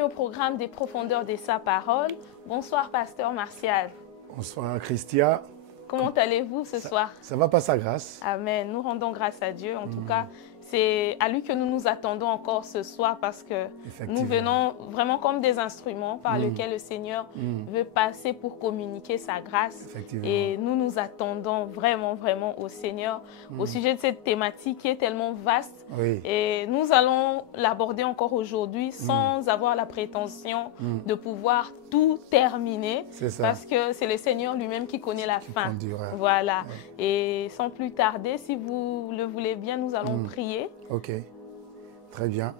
bienvenue au programme des profondeurs de sa parole. Bonsoir, pasteur Martial. Bonsoir, Christia. Comment allez-vous ce soir? Ça va par sa grâce. Amen. Nous rendons grâce à Dieu. En tout cas, c'est à lui que nous nous attendons encore ce soir parce que nous venons vraiment comme des instruments par lesquels le Seigneur veut passer pour communiquer sa grâce. Et nous nous attendons vraiment, vraiment au Seigneur au sujet de cette thématique qui est tellement vaste. Oui. Et nous allons l'aborder encore aujourd'hui sans avoir la prétention de pouvoir tout terminer. Parce que c'est le Seigneur lui-même qui connaît la fin. Voilà. Ouais. Et sans plus tarder, si vous le voulez bien, nous allons prier. Ok, très bien.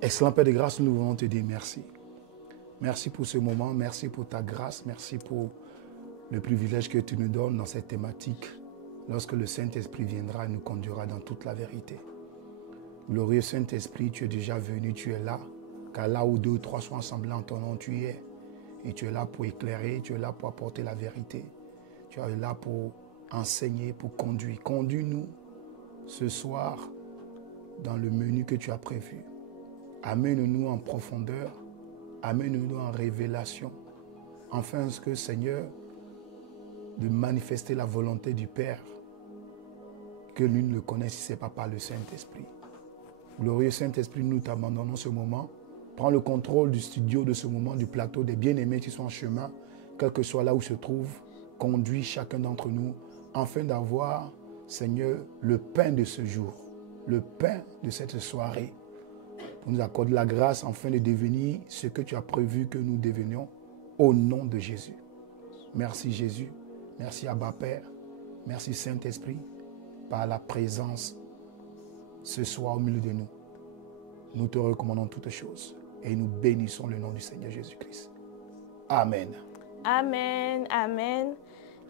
Excellent Père de grâce, nous voulons te dire merci. Merci pour ce moment, merci pour ta grâce, merci pour le privilège que tu nous donnes dans cette thématique. Lorsque le Saint-Esprit viendra, il nous conduira dans toute la vérité. Glorieux Saint-Esprit, tu es déjà venu, tu es là. Car là où deux ou trois sont assemblés en ton nom, tu y es. Et tu es là pour éclairer, tu es là pour apporter la vérité. Tu es là pour enseigner, pour conduire. Conduis-nous ce soir dans le menu que tu as prévu. Amène-nous en profondeur, amène-nous en révélation, afin que, Seigneur, de manifester la volonté du Père, que nul ne le connaisse si ce n'est pas par le Saint-Esprit. Glorieux Saint-Esprit, nous t'abandonnons ce moment. Prends le contrôle du studio de ce moment, du plateau des bien-aimés qui sont en chemin, quel que soit là où ils se trouvent. Conduis chacun d'entre nous, afin d'avoir, Seigneur, le pain de ce jour, le pain de cette soirée, pour nous accorder la grâce afin de devenir ce que tu as prévu que nous devenions, au nom de Jésus. Merci Jésus, merci Abba Père, merci Saint-Esprit, par la présence ce soir au milieu de nous. Nous te recommandons toutes choses et nous bénissons le nom du Seigneur Jésus-Christ. Amen. Amen, amen.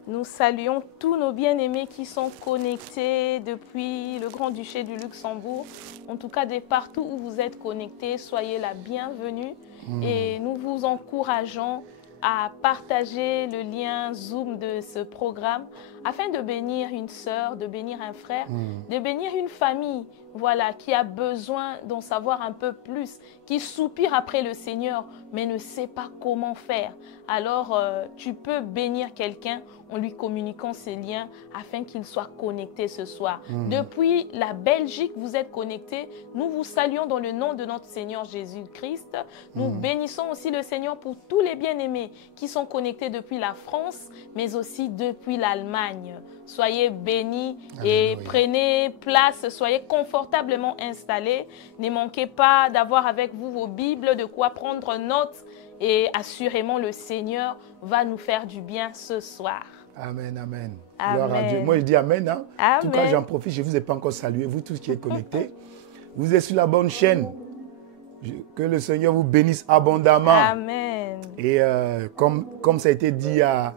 Nous saluons tous nos bien-aimés qui sont connectés depuis le Grand-Duché du Luxembourg. En tout cas, de partout où vous êtes connectés, soyez la bienvenue. Et nous vous encourageons à partager le lien Zoom de ce programme afin de bénir une sœur, de bénir un frère, de bénir une famille, voilà, qui a besoin d'en savoir un peu plus, qui soupire après le Seigneur, mais ne sait pas comment faire. Alors, tu peux bénir quelqu'un en lui communiquant ces liens afin qu'il soit connecté ce soir. Depuis la Belgique, vous êtes connectés. Nous vous saluons dans le nom de notre Seigneur Jésus-Christ. Nous bénissons aussi le Seigneur pour tous les bien-aimés qui sont connectés depuis la France, mais aussi depuis l'Allemagne. Soyez bénis et prenez place, soyez confortablement installés. Ne manquez pas d'avoir avec vous vos Bibles, de quoi prendre note. Et assurément, le Seigneur va nous faire du bien ce soir. Amen, amen. Amen. Gloire à Dieu. Moi, je dis amen. Hein? Amen. En tout cas, j'en profite, je ne vous ai pas encore salué, vous tous qui êtes connectés. Vous êtes sur la bonne chaîne. Que le Seigneur vous bénisse abondamment. Amen. Et comme ça a été dit à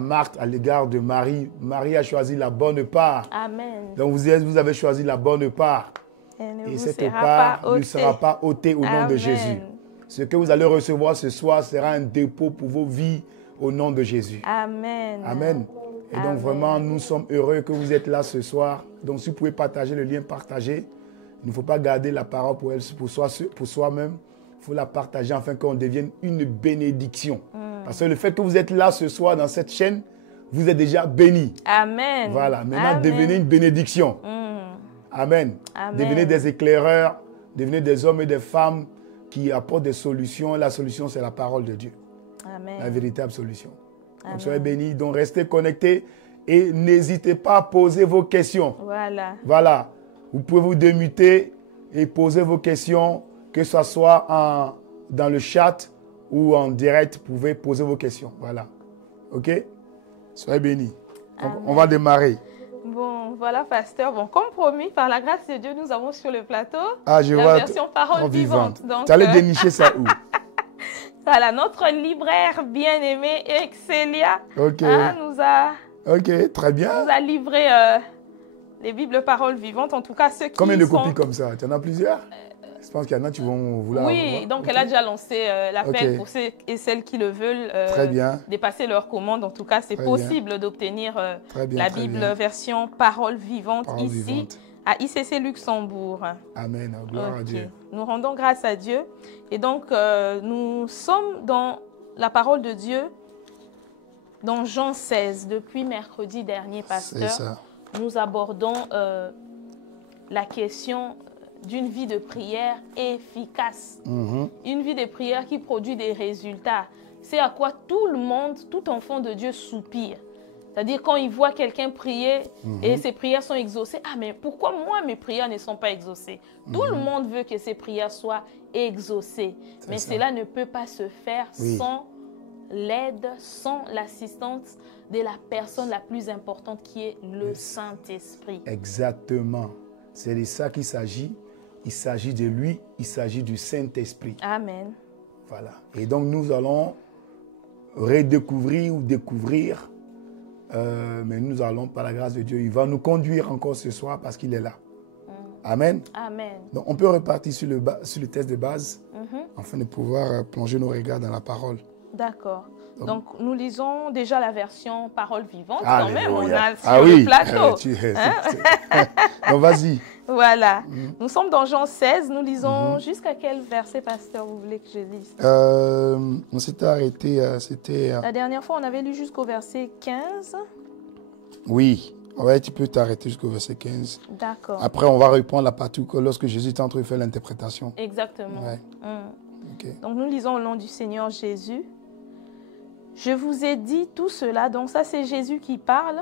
Marthe à l'égard de Marie, Marie a choisi la bonne part. Amen. Donc vous avez choisi la bonne part. Et cette part ne sera pas ôtée au nom de Jésus. Ce que vous allez recevoir ce soir sera un dépôt pour vos vies au nom de Jésus. Amen. Amen. Et donc vraiment, nous sommes heureux que vous êtes là ce soir. Donc si vous pouvez partager le lien, partagez. Il ne faut pas garder la parole pour soi-même. Il faut la partager afin qu'on devienne une bénédiction. Parce que le fait que vous êtes là ce soir dans cette chaîne, vous êtes déjà bénis. Amen. Voilà. Maintenant, devenez une bénédiction. Amen. Amen. Devenez des éclaireurs, devenez des hommes et des femmes qui apportent des solutions. La solution, c'est la parole de Dieu. Amen. La véritable solution. Amen. Donc, soyez bénis. Donc, restez connectés et n'hésitez pas à poser vos questions. Voilà. Voilà. Vous pouvez vous démuter et poser vos questions, que ce soit dans le chat ou en direct. Vous pouvez poser vos questions. Voilà. OK? Soyez bénis. Donc, on va démarrer. Bon, voilà, pasteur. Bon, comme promis, par la grâce de Dieu, nous avons sur le plateau la version parole vivante. Tu allais dénicher ça où? Voilà, notre libraire bien-aimé, Excelia, nous a livré les Bibles paroles vivantes. En tout cas, ceux qui Combien de copies comme ça? Tu en as plusieurs? Je pense qu'il y en a qui vont vouloir... Oui, donc elle a déjà lancé l'appel pour ceux et celles qui le veulent dépasser leur commande. En tout cas, c'est possible d'obtenir la Bible version parole vivante ici à ICC Luxembourg. Amen. Gloire à Dieu. Nous rendons grâce à Dieu. Et donc, nous sommes dans la parole de Dieu, dans Jean 16. Depuis mercredi dernier, pasteur, ça. nous abordons la question d'une vie de prière efficace. Une vie de prière qui produit des résultats. C'est à quoi tout le monde, tout enfant de Dieu soupire. C'est-à-dire quand il voit quelqu'un prier et ses prières sont exaucées. Ah, mais pourquoi moi, mes prières ne sont pas exaucées? Tout le monde veut que ses prières soient exaucées. Mais cela ne peut pas se faire sans l'aide, sans l'assistance de la personne la plus importante qui est le Saint-Esprit. Exactement. C'est de ça qu'il s'agit. Il s'agit de lui, il s'agit du Saint-Esprit. Amen. Voilà. Et donc nous allons redécouvrir ou découvrir, mais nous allons, par la grâce de Dieu, il va nous conduire encore ce soir parce qu'il est là. Amen. Amen. Donc on peut repartir sur le texte de base afin de pouvoir plonger nos regards dans la parole. D'accord. Donc, nous lisons déjà la version parole vivante. Quand même, on a sur oui, le plateau. Donc, vas-y. Voilà. Nous sommes dans Jean 16. Nous lisons jusqu'à quel verset, pasteur, vous voulez que je lise? On s'était arrêté, La dernière fois, on avait lu jusqu'au verset 15. Oui. Ouais, tu peux t'arrêter jusqu'au verset 15. D'accord. Après, on va reprendre la partie que lorsque Jésus est en train de faire l'interprétation. Exactement. Ouais. Okay. Donc, nous lisons au nom du Seigneur Jésus. Je vous ai dit tout cela, donc ça c'est Jésus qui parle,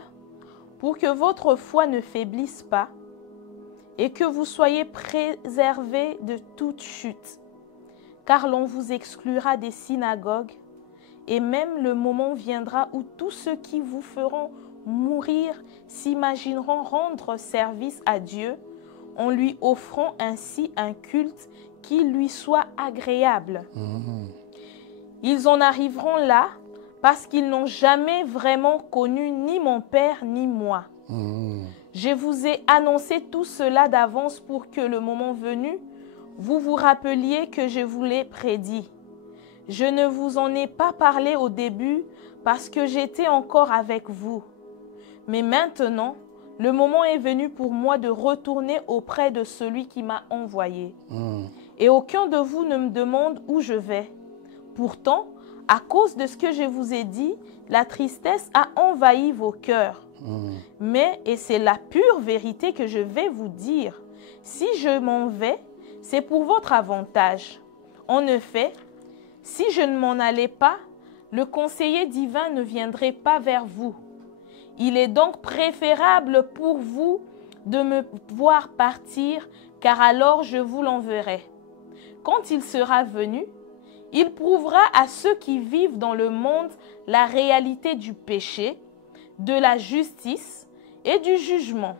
pour que votre foi ne faiblisse pas et que vous soyez préservés de toute chute. Car l'on vous exclura des synagogues et même le moment viendra où tous ceux qui vous feront mourir s'imagineront rendre service à Dieu en lui offrant ainsi un culte qui lui soit agréable. Ils en arriveront là parce qu'ils n'ont jamais vraiment connu ni mon Père ni moi. Je vous ai annoncé tout cela d'avance pour que le moment venu, vous vous rappeliez que je vous l'ai prédit. Je ne vous en ai pas parlé au début parce que j'étais encore avec vous. Mais maintenant, le moment est venu pour moi de retourner auprès de celui qui m'a envoyé. Et aucun de vous ne me demande où je vais. Pourtant, à cause de ce que je vous ai dit, la tristesse a envahi vos cœurs. Mais, et c'est la pure vérité que je vais vous dire, si je m'en vais, c'est pour votre avantage. En effet, si je ne m'en allais pas, le conseiller divin ne viendrait pas vers vous. Il est donc préférable pour vous de me voir partir, car alors je vous l'enverrai. Quand il sera venu, il prouvera à ceux qui vivent dans le monde la réalité du péché, de la justice et du jugement.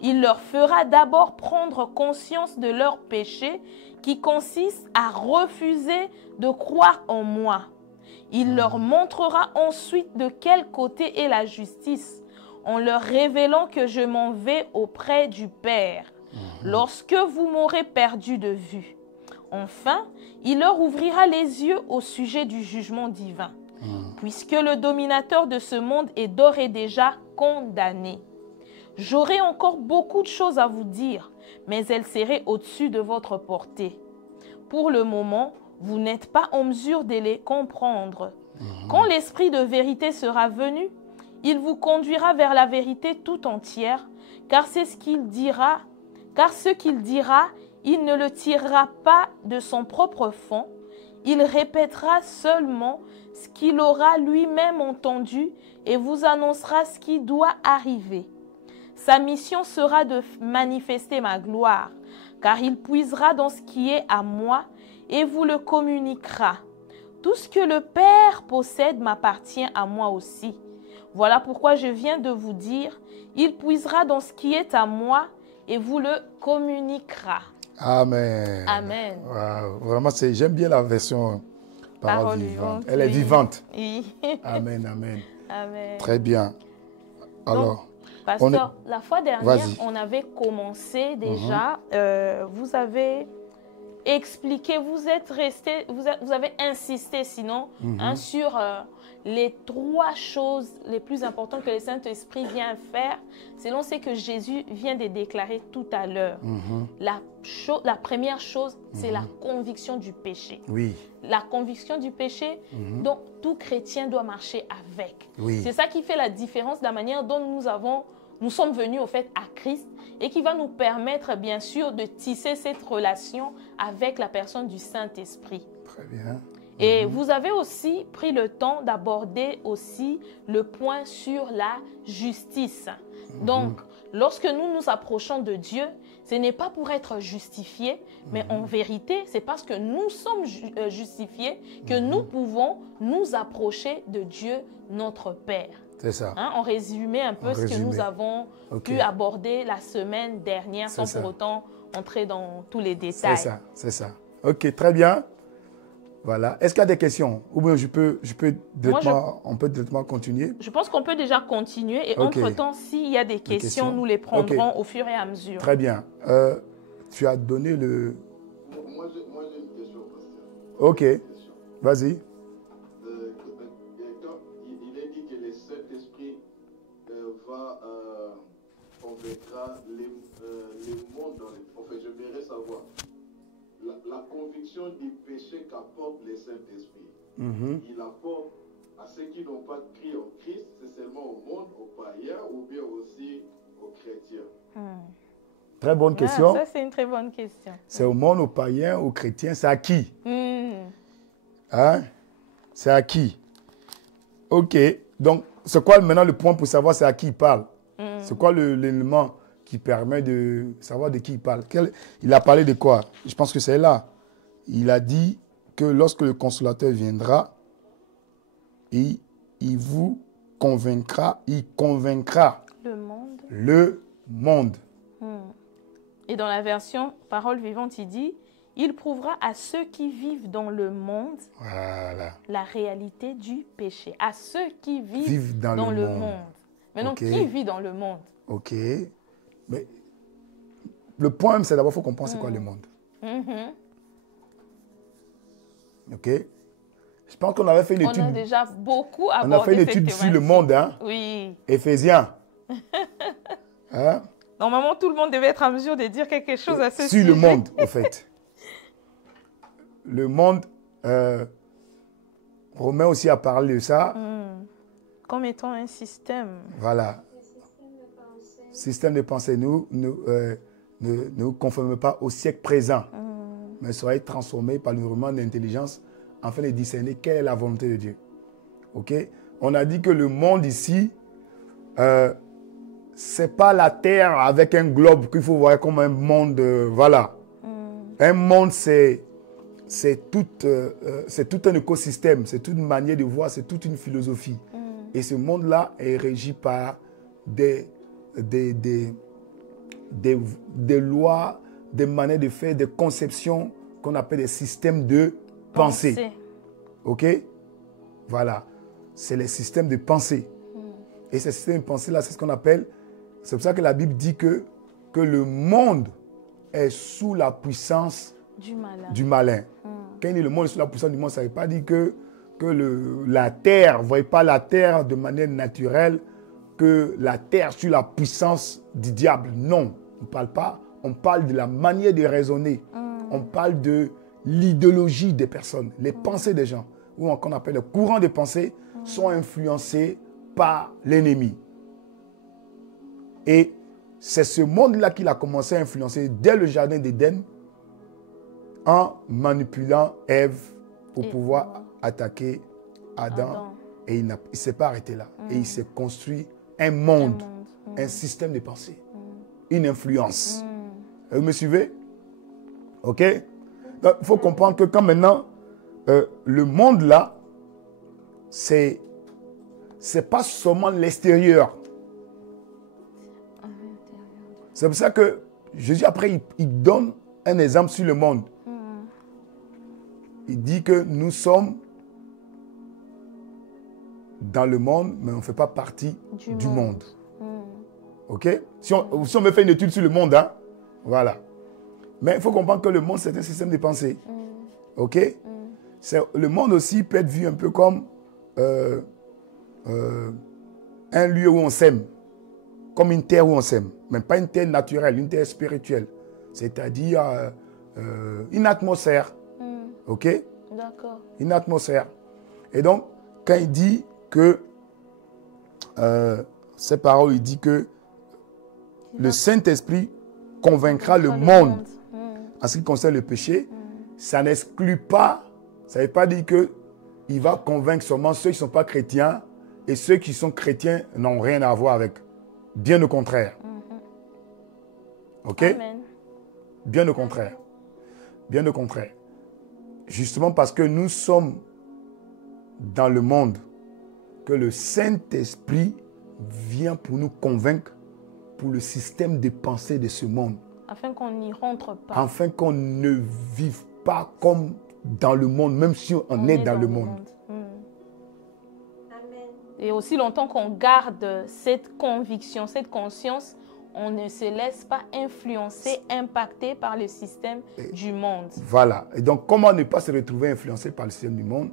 Il leur fera d'abord prendre conscience de leur péché qui consiste à refuser de croire en moi. Il leur montrera ensuite de quel côté est la justice, en leur révélant que je m'en vais auprès du Père, lorsque vous m'aurez perdu de vue. Enfin, il leur ouvrira les yeux au sujet du jugement divin, puisque le dominateur de ce monde est d'ores et déjà condamné. J'aurai encore beaucoup de choses à vous dire, mais elles seraient au-dessus de votre portée. Pour le moment, vous n'êtes pas en mesure de les comprendre. Quand l'Esprit de vérité sera venu, il vous conduira vers la vérité tout entière, car c'est ce qu'il dira, il ne le tirera pas de son propre fond, il répétera seulement ce qu'il aura lui-même entendu et vous annoncera ce qui doit arriver. Sa mission sera de manifester ma gloire, car il puisera dans ce qui est à moi et vous le communiquera. Tout ce que le Père possède m'appartient à moi aussi. Voilà pourquoi je viens de vous dire, il puisera dans ce qui est à moi et vous le communiquera. Amen. Amen. Wow. Vraiment, j'aime bien la version parole vivante. Elle est vivante. Oui. Amen, amen. Amen. Très bien. Alors, donc, pasteur, la fois dernière, on avait commencé déjà, vous avez expliqué, vous êtes resté, vous avez insisté sinon sur les 3 choses les plus importantes que le Saint-Esprit vient faire, selon ce que Jésus vient de déclarer tout à l'heure. La première chose, c'est la conviction du péché. Oui. La conviction du péché, dont tout chrétien doit marcher avec. Oui. C'est ça qui fait la différence de la manière dont nous sommes venus au fait à Christ et qui va nous permettre bien sûr de tisser cette relation avec la personne du Saint-Esprit. Très bien. Et vous avez aussi pris le temps d'aborder aussi le point sur la justice. Donc, lorsque nous nous approchons de Dieu, ce n'est pas pour être justifiés, mais en vérité, c'est parce que nous sommes justifiés que nous pouvons nous approcher de Dieu, notre Père. C'est ça. En résumé un peu ce que nous avons pu aborder la semaine dernière sans pour autant entrer dans tous les détails. C'est ça, c'est ça. Ok, très bien. Voilà. Est-ce qu'il y a des questions? Ou bien on peut directement continuer? Je pense qu'on peut déjà continuer et entre-temps, s'il y a des questions, nous les prendrons au fur et à mesure. Très bien. Tu as donné le... Moi, j'ai une question. Ok. Vas-y. Il est dit que le Saint-Esprit convaincra les mondes dans les... En fait, j'aimerais savoir la conviction du péché qu'apporte le Saint-Esprit. Il apporte à ceux qui n'ont pas cru en Christ, c'est seulement au monde, aux païens ou bien aussi aux chrétiens. Très bonne question. Ça, c'est une très bonne question. C'est au monde, aux païens, aux chrétiens, c'est à qui? Hein? C'est à qui? Ok. Donc, c'est quoi maintenant le point pour savoir c'est à qui il parle? C'est quoi l'élément qui permet de savoir de qui il parle? Il a parlé de quoi? Je pense que c'est là. Il a dit que lorsque le consolateur viendra, il vous convaincra, il convaincra le monde. Et dans la version Parole vivante, il dit, il prouvera à ceux qui vivent dans le monde la réalité du péché. À ceux qui vivent dans le monde. Maintenant, qui vit dans le monde? Ok. Mais le point, c'est d'abord, il faut comprendre c'est quoi le monde. Ok. Je pense qu'on avait fait une étude. On a déjà beaucoup abordé. On a fait une étude sur le monde, hein? Oui. Éphésiens. Hein? Normalement, tout le monde devait être en mesure de dire quelque chose à ce sujet. Sur le monde, en fait. Le monde, Romain aussi a parlé de ça. Comme étant un système. Voilà. Système de pensée. Ne conformez pas au siècle présent, mais soyez transformés par le mouvement d'intelligence afin de discerner quelle est la volonté de Dieu. Ok? On a dit que le monde ici, c'est pas la terre avec un globe qu'il faut voir comme un monde. Voilà. Un monde, c'est tout un écosystème, c'est toute une manière de voir, c'est toute une philosophie. Et ce monde-là est régi par des lois, des manières de faire, des conceptions qu'on appelle des systèmes de pensée. Ok? Voilà. C'est les systèmes de pensée. Et ces systèmes de pensée-là, c'est ce qu'on appelle... C'est pour ça que la Bible dit que le monde est sous la puissance du malin. Quand il dit le monde est sous la puissance du monde, ça ne veut pas dire que la terre, vous ne voyez pas la terre de manière naturelle, que la terre sous la puissance du diable. Non, on ne parle pas. On parle de la manière de raisonner. On parle de l'idéologie des personnes, les pensées des gens, ou qu'on appelle le courant des pensées, sont influencés par l'ennemi. Et c'est ce monde-là qu'il a commencé à influencer dès le jardin d'Éden en manipulant Ève pour pouvoir attaquer Adam. Et il ne s'est pas arrêté là. Et il s'est construit un monde, un système de pensée, une influence. Vous me suivez? Ok? Donc, il faut comprendre que quand maintenant, le monde là, c'est pas seulement l'extérieur. C'est pour ça que Jésus, après, il donne un exemple sur le monde. Il dit que nous sommes dans le monde, mais on ne fait pas partie du monde. Ok? Si on me fait une étude sur le monde, hein? Voilà. Mais il faut comprendre que le monde, c'est un système de pensée. OK? Le monde aussi peut être vu un peu comme un lieu où on s'aime. Comme une terre où on s'aime. Mais pas une terre naturelle, une terre spirituelle. C'est-à-dire une atmosphère. OK? D'accord. Une atmosphère. Et donc, quand il dit que, ces paroles, il dit que le Saint-Esprit convaincra le monde en ce qui concerne le péché, ça n'exclut pas, ça ne veut pas dire qu'il va convaincre seulement ceux qui ne sont pas chrétiens et ceux qui sont chrétiens n'ont rien à voir avec. Bien au contraire. OK? Amen. Bien au contraire. Bien au contraire. Justement parce que nous sommes dans le monde, que le Saint-Esprit vient pour nous convaincre pour le système de pensée de ce monde. Afin qu'on n'y rentre pas. Afin qu'on ne vive pas comme dans le monde, même si on est dans le monde. Et aussi longtemps qu'on garde cette conviction, cette conscience, on ne se laisse pas influencer, impacter par le système du monde. Voilà. Et donc, comment ne pas se retrouver influencé par le système du monde?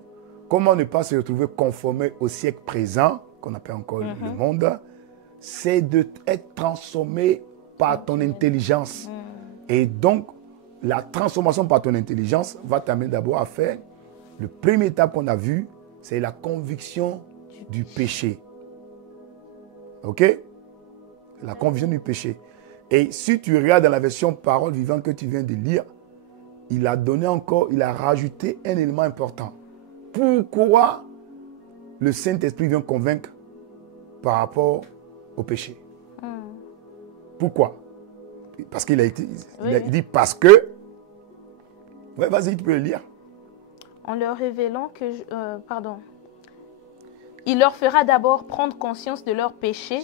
Comment ne pas se retrouver conformé au siècle présent, qu'on appelle encore le monde? C'est d'être transformé par ton intelligence. Et donc, la transformation par ton intelligence va t'amener d'abord à faire, le premier étape qu'on a vu, c'est la conviction du péché. OK? La conviction du péché. Et si tu regardes dans la version parole vivante que tu viens de lire, il a donné encore, il a rajouté un élément important. Pourquoi le Saint-Esprit vient convaincre par rapport au péché? Pourquoi? Parce qu'il a été, il a dit parce que. Ouais, vas-y, tu peux le lire. En leur révélant que, il leur fera d'abord prendre conscience de leur péché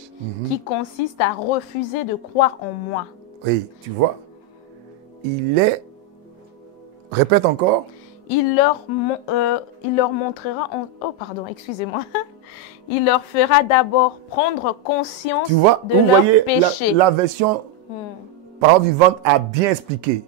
qui consiste à refuser de croire en moi. Oui, tu vois. Il est. Répète encore. Il leur montrera. Oh, pardon, excusez-moi. Il leur fera d'abord prendre conscience tu vois, de leur péché. La version parole vivante a bien expliqué.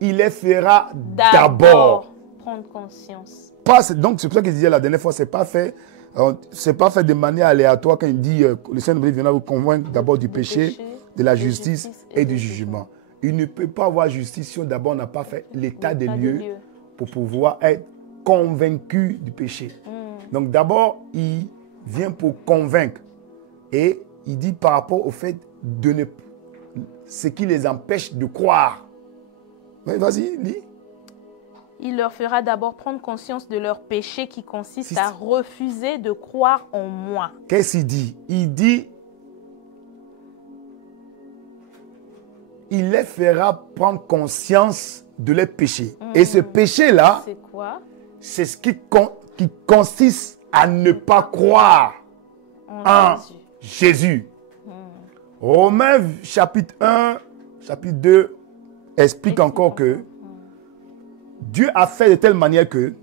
Il les fera d'abord prendre conscience. Donc, c'est pour ça que je disais la dernière fois, c'est pas fait de manière aléatoire quand il dit le Saint-Esprit viendra vous convaincre d'abord du péché, de la justice et du jugement. Il ne peut pas avoir justice si d'abord on n'a pas fait l'état des lieux pour pouvoir être convaincu du péché. Donc d'abord, il vient pour convaincre. Et il dit par rapport au fait de ne... ce qui les empêche de croire. Oui, vas-y, lis. Il leur fera d'abord prendre conscience de leur péché qui consiste à refuser de croire en moi. Qu'est-ce qu'il dit? Il dit, il les fera prendre conscience de leur péché. Et ce péché-là, c'est quoi? C'est ce qui consiste à ne pas croire en Jésus. Romains chapitre 1, chapitre 2 explique encore que Dieu a fait de telle manière que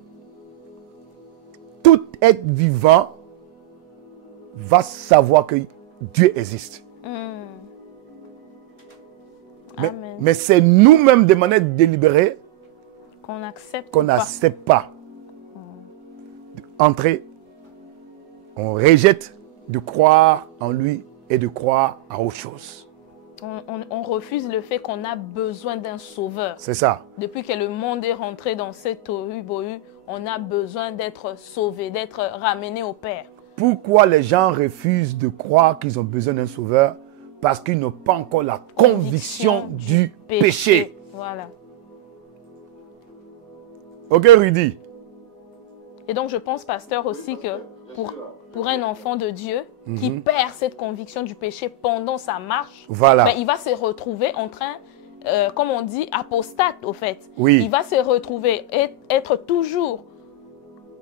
tout être vivant va savoir que Dieu existe. Mais c'est nous-mêmes de manière délibérée qu'on n'accepte pas d'entrer. On rejette de croire en lui et de croire à autre chose. On refuse le fait qu'on a besoin d'un sauveur. C'est ça. Depuis que le monde est rentré dans cette tohu-bohu, on a besoin d'être sauvé, d'être ramené au Père. Pourquoi les gens refusent de croire qu'ils ont besoin d'un sauveur? Parce qu'ils n'ont pas encore la conviction du péché. Voilà. Ok, Rudy? Et donc, je pense, pasteur, aussi que pour un enfant de Dieu qui perd cette conviction du péché pendant sa marche, voilà. Il va se retrouver en train, comme on dit, apostate, au fait. Oui. Il va se retrouver, être toujours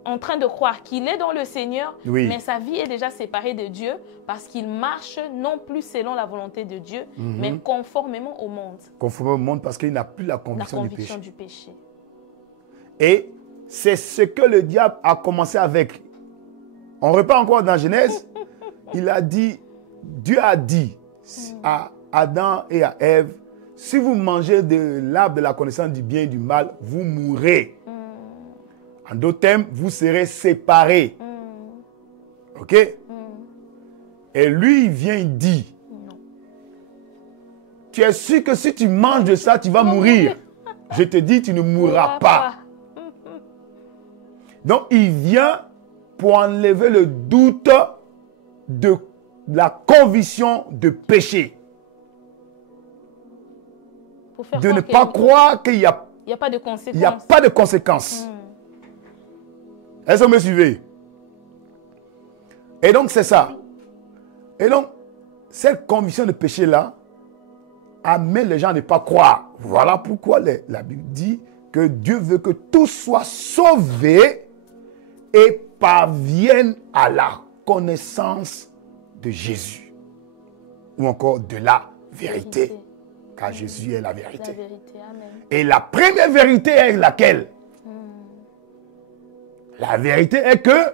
en train de croire qu'il est dans le Seigneur, mais sa vie est déjà séparée de Dieu parce qu'il marche non plus selon la volonté de Dieu, mais conformément au monde. Conformément au monde parce qu'il n'a plus la conviction, du péché. Et c'est ce que le diable a commencé avec. On repart encore dans Genèse. Il a dit, Dieu a dit à Adam et à Ève, si vous mangez de l'arbre de la connaissance du bien et du mal, vous mourrez. En d'autres termes, vous serez séparés. OK? Et lui, il vient, il dit, tu es sûr que si tu manges de ça, tu vas mourir. Je te dis, tu ne mourras pas. Donc, il vient pour enlever le doute de la conviction de péché. De ne pas croire qu'il n'y a, il n'y a pas de conséquences. Il n'y a pas de conséquences. Est-ce que vous me suivez? Et donc, c'est ça. Et donc, cette conviction de péché-là amène les gens à ne pas croire. Voilà pourquoi la Bible dit que Dieu veut que tous soient sauvés et parviennent à la connaissance de Jésus. Ou encore de la vérité. Car Jésus est la vérité. La vérité, amen. Et la première vérité est laquelle? La vérité est que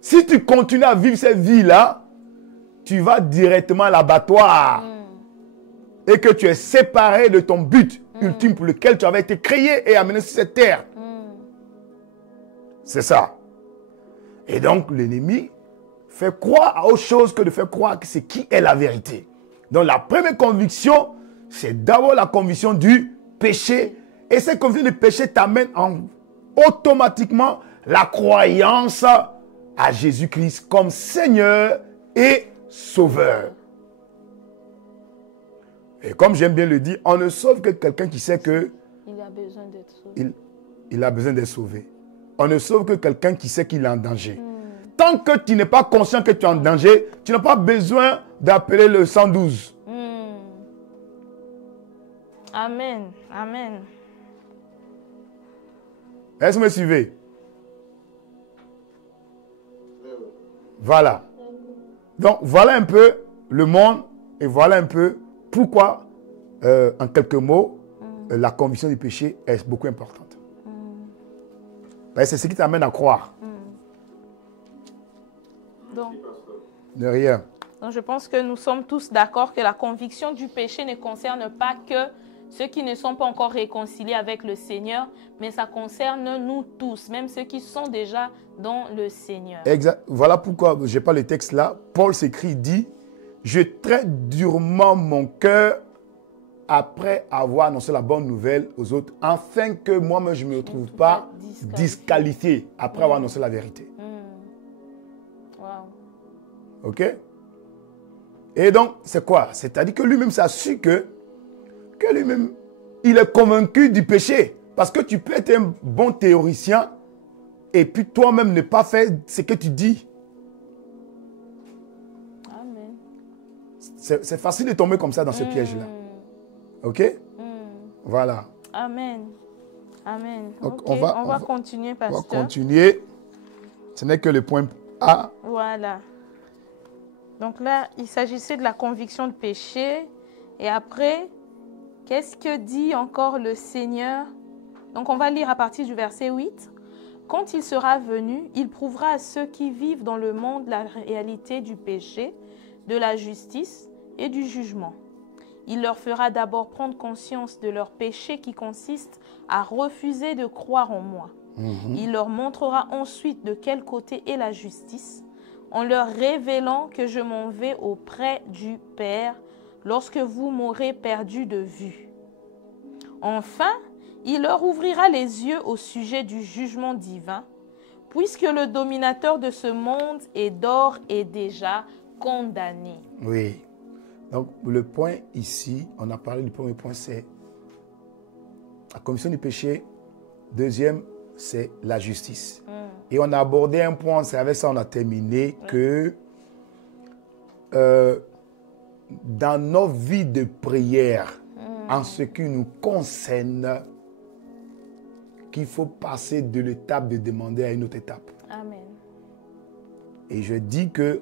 si tu continues à vivre cette vie-là, tu vas directement à l'abattoir. Et que tu es séparé de ton but ultime pour lequel tu avais été créé et amené sur cette terre. C'est ça. Et donc l'ennemi fait croire à autre chose que de faire croire que c'est qui est la vérité. Donc la première conviction, c'est d'abord la conviction du péché. Et cette conviction du péché t'amène automatiquement la croyance à Jésus-Christ comme Seigneur et Sauveur. Et comme j'aime bien le dire, on ne sauve que quelqu'un qui sait que il a besoin d'être sauvé. Il a besoin d'être sauvé. On ne sauve que quelqu'un qui sait qu'il est en danger. Tant que tu n'es pas conscient que tu es en danger, tu n'as pas besoin d'appeler le 112. Amen. Amen. Est-ce que vous me suivez? Voilà. Donc, voilà un peu le monde et voilà un peu pourquoi, en quelques mots, la conviction du péché est beaucoup importante. C'est ce qui t'amène à croire. Donc, de rien. Donc, je pense que nous sommes tous d'accord que la conviction du péché ne concerne pas que ceux qui ne sont pas encore réconciliés avec le Seigneur, mais ça concerne nous tous, même ceux qui sont déjà dans le Seigneur. Exact. Voilà pourquoi, je n'ai pas le texte là, Paul s'écrit, dit, je traite durement mon cœur après avoir annoncé la bonne nouvelle aux autres, afin que moi-même je ne me retrouve pas disqualifié après avoir annoncé la vérité. Wow. Ok? Et donc, c'est quoi? C'est-à-dire que lui-même s'assure que lui-même, il est convaincu du péché. Parce que tu peux être un bon théoricien et puis toi-même ne pas faire ce que tu dis. Amen. C'est facile de tomber comme ça dans ce piège-là. Ok? Voilà. Amen. Amen. Donc, okay. on va continuer, pasteur. On va continuer. Ce n'est que le point A. Voilà. Donc là, il s'agissait de la conviction de péché. Et après, qu'est-ce que dit encore le Seigneur? Donc on va lire à partir du verset 8. Quand il sera venu, il prouvera à ceux qui vivent dans le monde la réalité du péché, de la justice et du jugement. Il leur fera d'abord prendre conscience de leur péché qui consiste à refuser de croire en moi. Il leur montrera ensuite de quel côté est la justice, en leur révélant que je m'en vais auprès du Père lorsque vous m'aurez perdu de vue. Enfin, il leur ouvrira les yeux au sujet du jugement divin, puisque le dominateur de ce monde est d'ores et déjà condamné. Oui. Donc, le point ici, on a parlé du premier point, c'est la commission du péché. Deuxième, c'est la justice. Et on a abordé un point, c'est avec ça on a terminé, que dans nos vies de prière, en ce qui nous concerne, qu'il faut passer de l'étape de demander à une autre étape. Amen. Et je dis que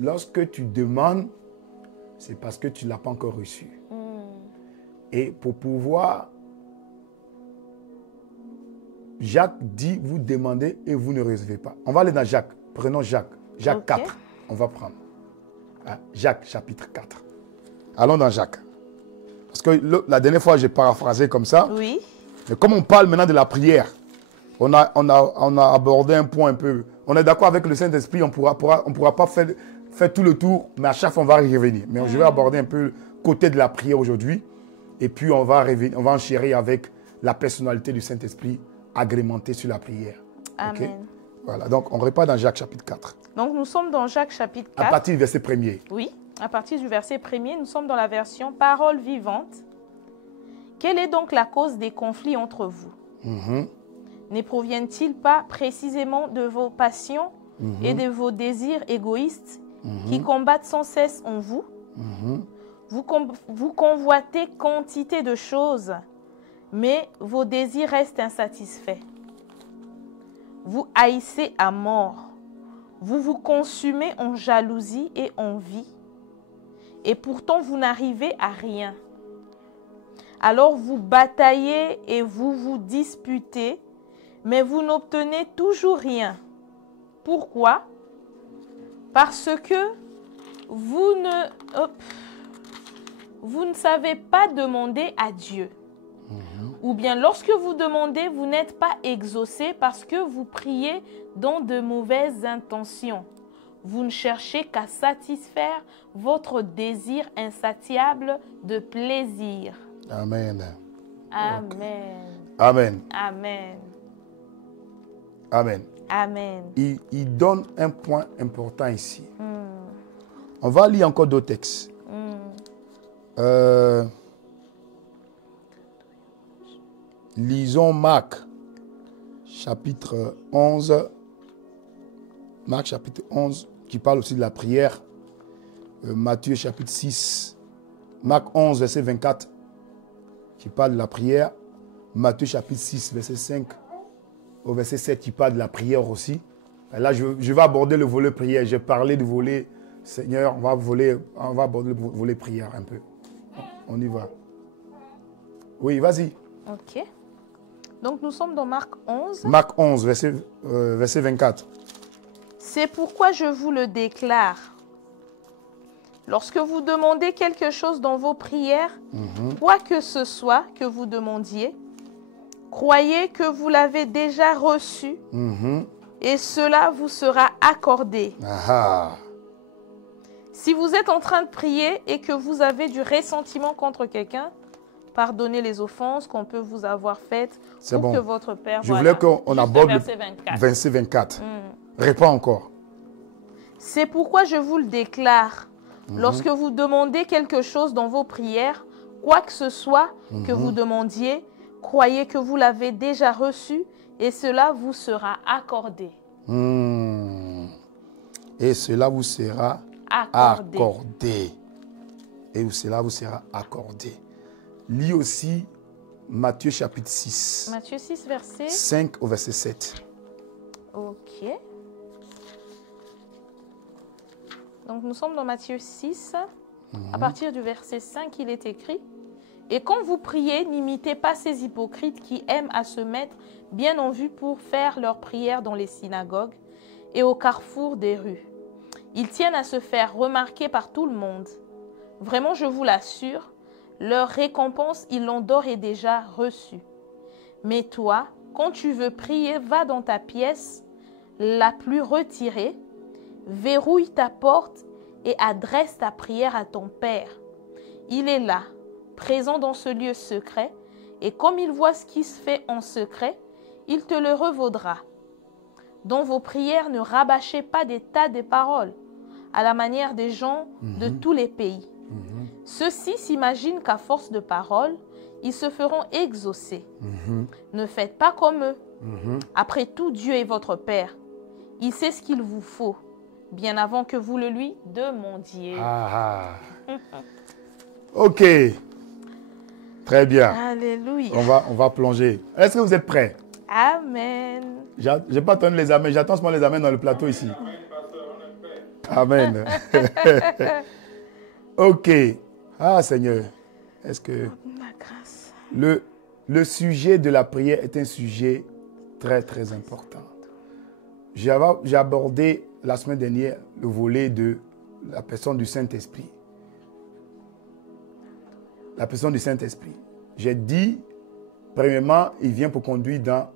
lorsque tu demandes, c'est parce que tu ne l'as pas encore reçu. Et pour pouvoir... Jacques dit, vous demandez et vous ne recevez pas. On va aller dans Jacques. Prenons Jacques. Jacques 4. On va prendre. Jacques chapitre 4. Allons dans Jacques. parce que la dernière fois, j'ai paraphrasé comme ça. Oui. Mais comme on parle maintenant de la prière, on a abordé un point un peu. On est d'accord avec le Saint-Esprit, on pourra pas faire tout le tour, mais à chaque fois, on va y revenir. Mais je vais aborder un peu le côté de la prière aujourd'hui. Et puis, on va enchérir avec la personnalité du Saint-Esprit agrémentée sur la prière. Amen. Okay? Voilà, donc on repart dans Jacques chapitre 4. Donc, nous sommes dans Jacques chapitre 4. À partir du verset 1er. Oui, à partir du verset 1er, nous sommes dans la version Parole vivante. Quelle est donc la cause des conflits entre vous? Ne proviennent-ils pas précisément de vos passions et de vos désirs égoïstes qui combattent sans cesse en vous? Vous convoitez quantité de choses, mais vos désirs restent insatisfaits. Vous haïssez à mort. Vous vous consumez en jalousie et en envie. Et pourtant, vous n'arrivez à rien. Alors vous bataillez et vous vous disputez, mais vous n'obtenez toujours rien. Pourquoi? Parce que vous ne savez pas demander à Dieu. Ou bien lorsque vous demandez, vous n'êtes pas exaucé parce que vous priez dans de mauvaises intentions. Vous ne cherchez qu'à satisfaire votre désir insatiable de plaisir. Amen. Amen. Okay. Amen. Amen. Amen. Amen. Il donne un point important ici. On va lire encore d'autres textes. Lisons Marc, chapitre 11. Marc, chapitre 11, qui parle aussi de la prière. Matthieu, chapitre 6. Marc 11, verset 24, qui parle de la prière. Matthieu, chapitre 6, verset 5 au verset 7, qui parle de la prière aussi. Et là, je vais aborder le volet prière. J'ai parlé du volet Seigneur. On va aborder le volet prière un peu. On y va. Oui, vas-y. Ok. Donc, nous sommes dans Marc 11. Marc 11, verset 24. C'est pourquoi je vous le déclare. Lorsque vous demandez quelque chose dans vos prières, quoi que ce soit que vous demandiez, croyez que vous l'avez déjà reçu et cela vous sera accordé. Si vous êtes en train de prier et que vous avez du ressentiment contre quelqu'un, pardonnez les offenses qu'on peut vous avoir faites pour bon. que votre Père... Je voulais qu'on aborde le verset 24. Réponds encore. C'est pourquoi je vous le déclare. Lorsque vous demandez quelque chose dans vos prières, quoi que ce soit que vous demandiez, croyez que vous l'avez déjà reçu et cela vous sera accordé. Et cela vous sera accordé. Et cela vous sera accordé. Lis aussi Matthieu chapitre 6. Matthieu 6, verset 5 au verset 7. Ok. Donc nous sommes dans Matthieu 6. À partir du verset 5, il est écrit: Et quand vous priez, n'imitez pas ces hypocrites qui aiment à se mettre bien en vue pour faire leurs prières dans les synagogues et au carrefour des rues. Ils tiennent à se faire remarquer par tout le monde. Vraiment, je vous l'assure, leur récompense, ils l'ont d'ores et déjà reçue. Mais toi, quand tu veux prier, va dans ta pièce la plus retirée, verrouille ta porte et adresse ta prière à ton Père. Il est là, présent dans ce lieu secret, et comme il voit ce qui se fait en secret, il te le revaudra. Dans vos prières, ne rabâchez pas des tas de paroles, à la manière des gens de tous les pays. Ceux-ci s'imaginent qu'à force de paroles, ils se feront exaucer. Ne faites pas comme eux. Après tout, Dieu est votre Père. Il sait ce qu'il vous faut, bien avant que vous le lui demandiez. Ok. Très bien. Alléluia. On va plonger. Est-ce que vous êtes prêts? Amen. Je n'ai pas entendu les amens. J'attends seulement les amens dans le plateau ici. Amen. Ok. Ah Seigneur, est-ce que La grâce. le sujet de la prière est un sujet très très important. J'ai abordé la semaine dernière le volet de la personne du Saint-Esprit. la personne du Saint-Esprit. J'ai dit, premièrement, il vient pour conduire dans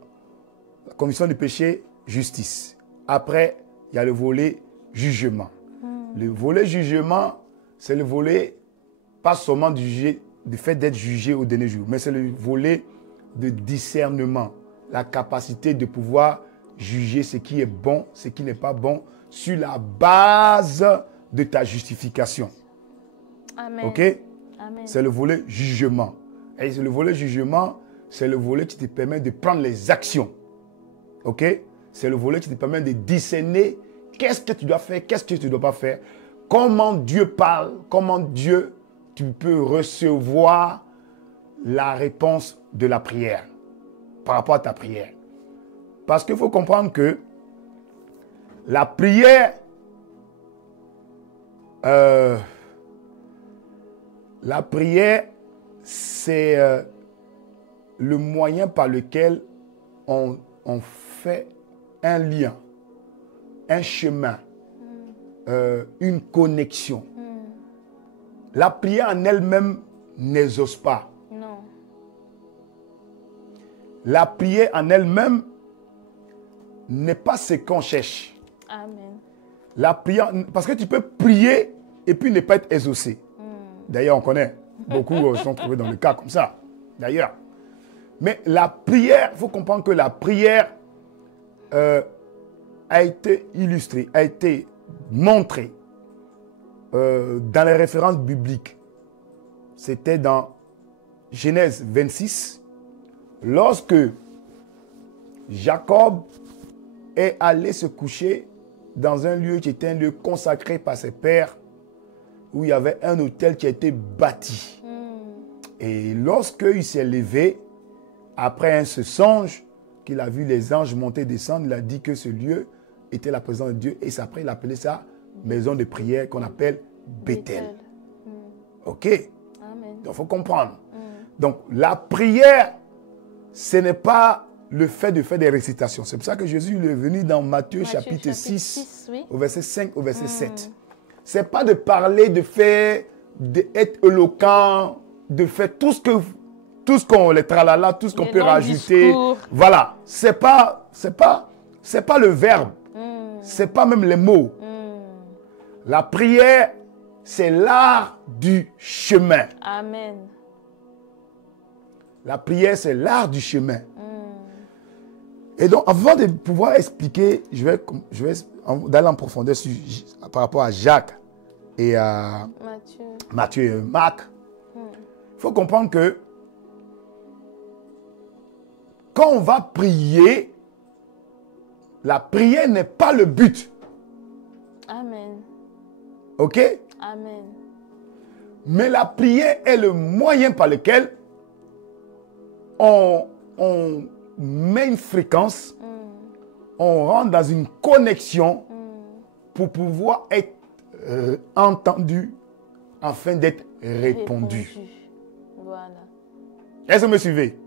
la conviction du péché, justice. Après, il y a le volet jugement. Le volet jugement, c'est le volet, pas seulement du fait d'être jugé au dernier jour, mais c'est le volet de discernement. La capacité de pouvoir juger ce qui est bon, ce qui n'est pas bon, sur la base de ta justification. Amen. Ok? Amen. C'est le volet jugement. Et le volet jugement, c'est le volet qui te permet de prendre les actions. Ok? C'est le volet qui te permet de discerner qu'est-ce que tu dois faire, qu'est-ce que tu ne dois pas faire. Comment Dieu parle, comment Dieu, tu peux recevoir la réponse de la prière par rapport à ta prière. Parce qu'il faut comprendre que la prière, c'est le moyen par lequel on fait un lien, un chemin, une connexion. La prière en elle-même n'exauce pas. Non. La prière en elle-même n'est pas ce qu'on cherche. Amen. La prière, parce que tu peux prier et puis ne pas être exaucé. D'ailleurs, on connaît. Beaucoup sont trouvés dans le cas comme ça. D'ailleurs. Mais la prière, il faut comprendre que la prière a été illustrée, a été montrée dans les références bibliques. C'était dans Genèse 26. Lorsque Jacob est allé se coucher dans un lieu qui était un lieu consacré par ses pères, où il y avait un autel qui a été bâti. Et lorsqu'il s'est levé, après ce songe, qu'il a vu les anges monter et descendre, il a dit que ce lieu était la présence de Dieu. Et après, il a appelé ça maison de prière qu'on appelle Bethel. Ok? Amen. Donc, il faut comprendre. Donc, la prière, ce n'est pas le fait de faire des récitations. C'est pour ça que Jésus est venu dans Matthieu chapitre 6, oui. au verset 5, au verset 7. Ce n'est pas de parler, de faire, d'être éloquent, de faire tout ce qu'on les tralala, tout ce qu'on peut rajouter. Discours. Voilà. C'est pas le verbe. C'est pas même les mots. La prière, c'est l'art du chemin. Amen. La prière, c'est l'art du chemin. Et donc, avant de pouvoir expliquer, je vais d'aller en profondeur par rapport à Jacques et à Matthieu et Marc. Il faut comprendre que quand on va prier, la prière n'est pas le but. Amen. Ok? Amen. Mais la prière est le moyen par lequel on met une fréquence, on rentre dans une connexion pour pouvoir être entendu afin d'être répondu. Voilà. Est-ce que vous me suivez?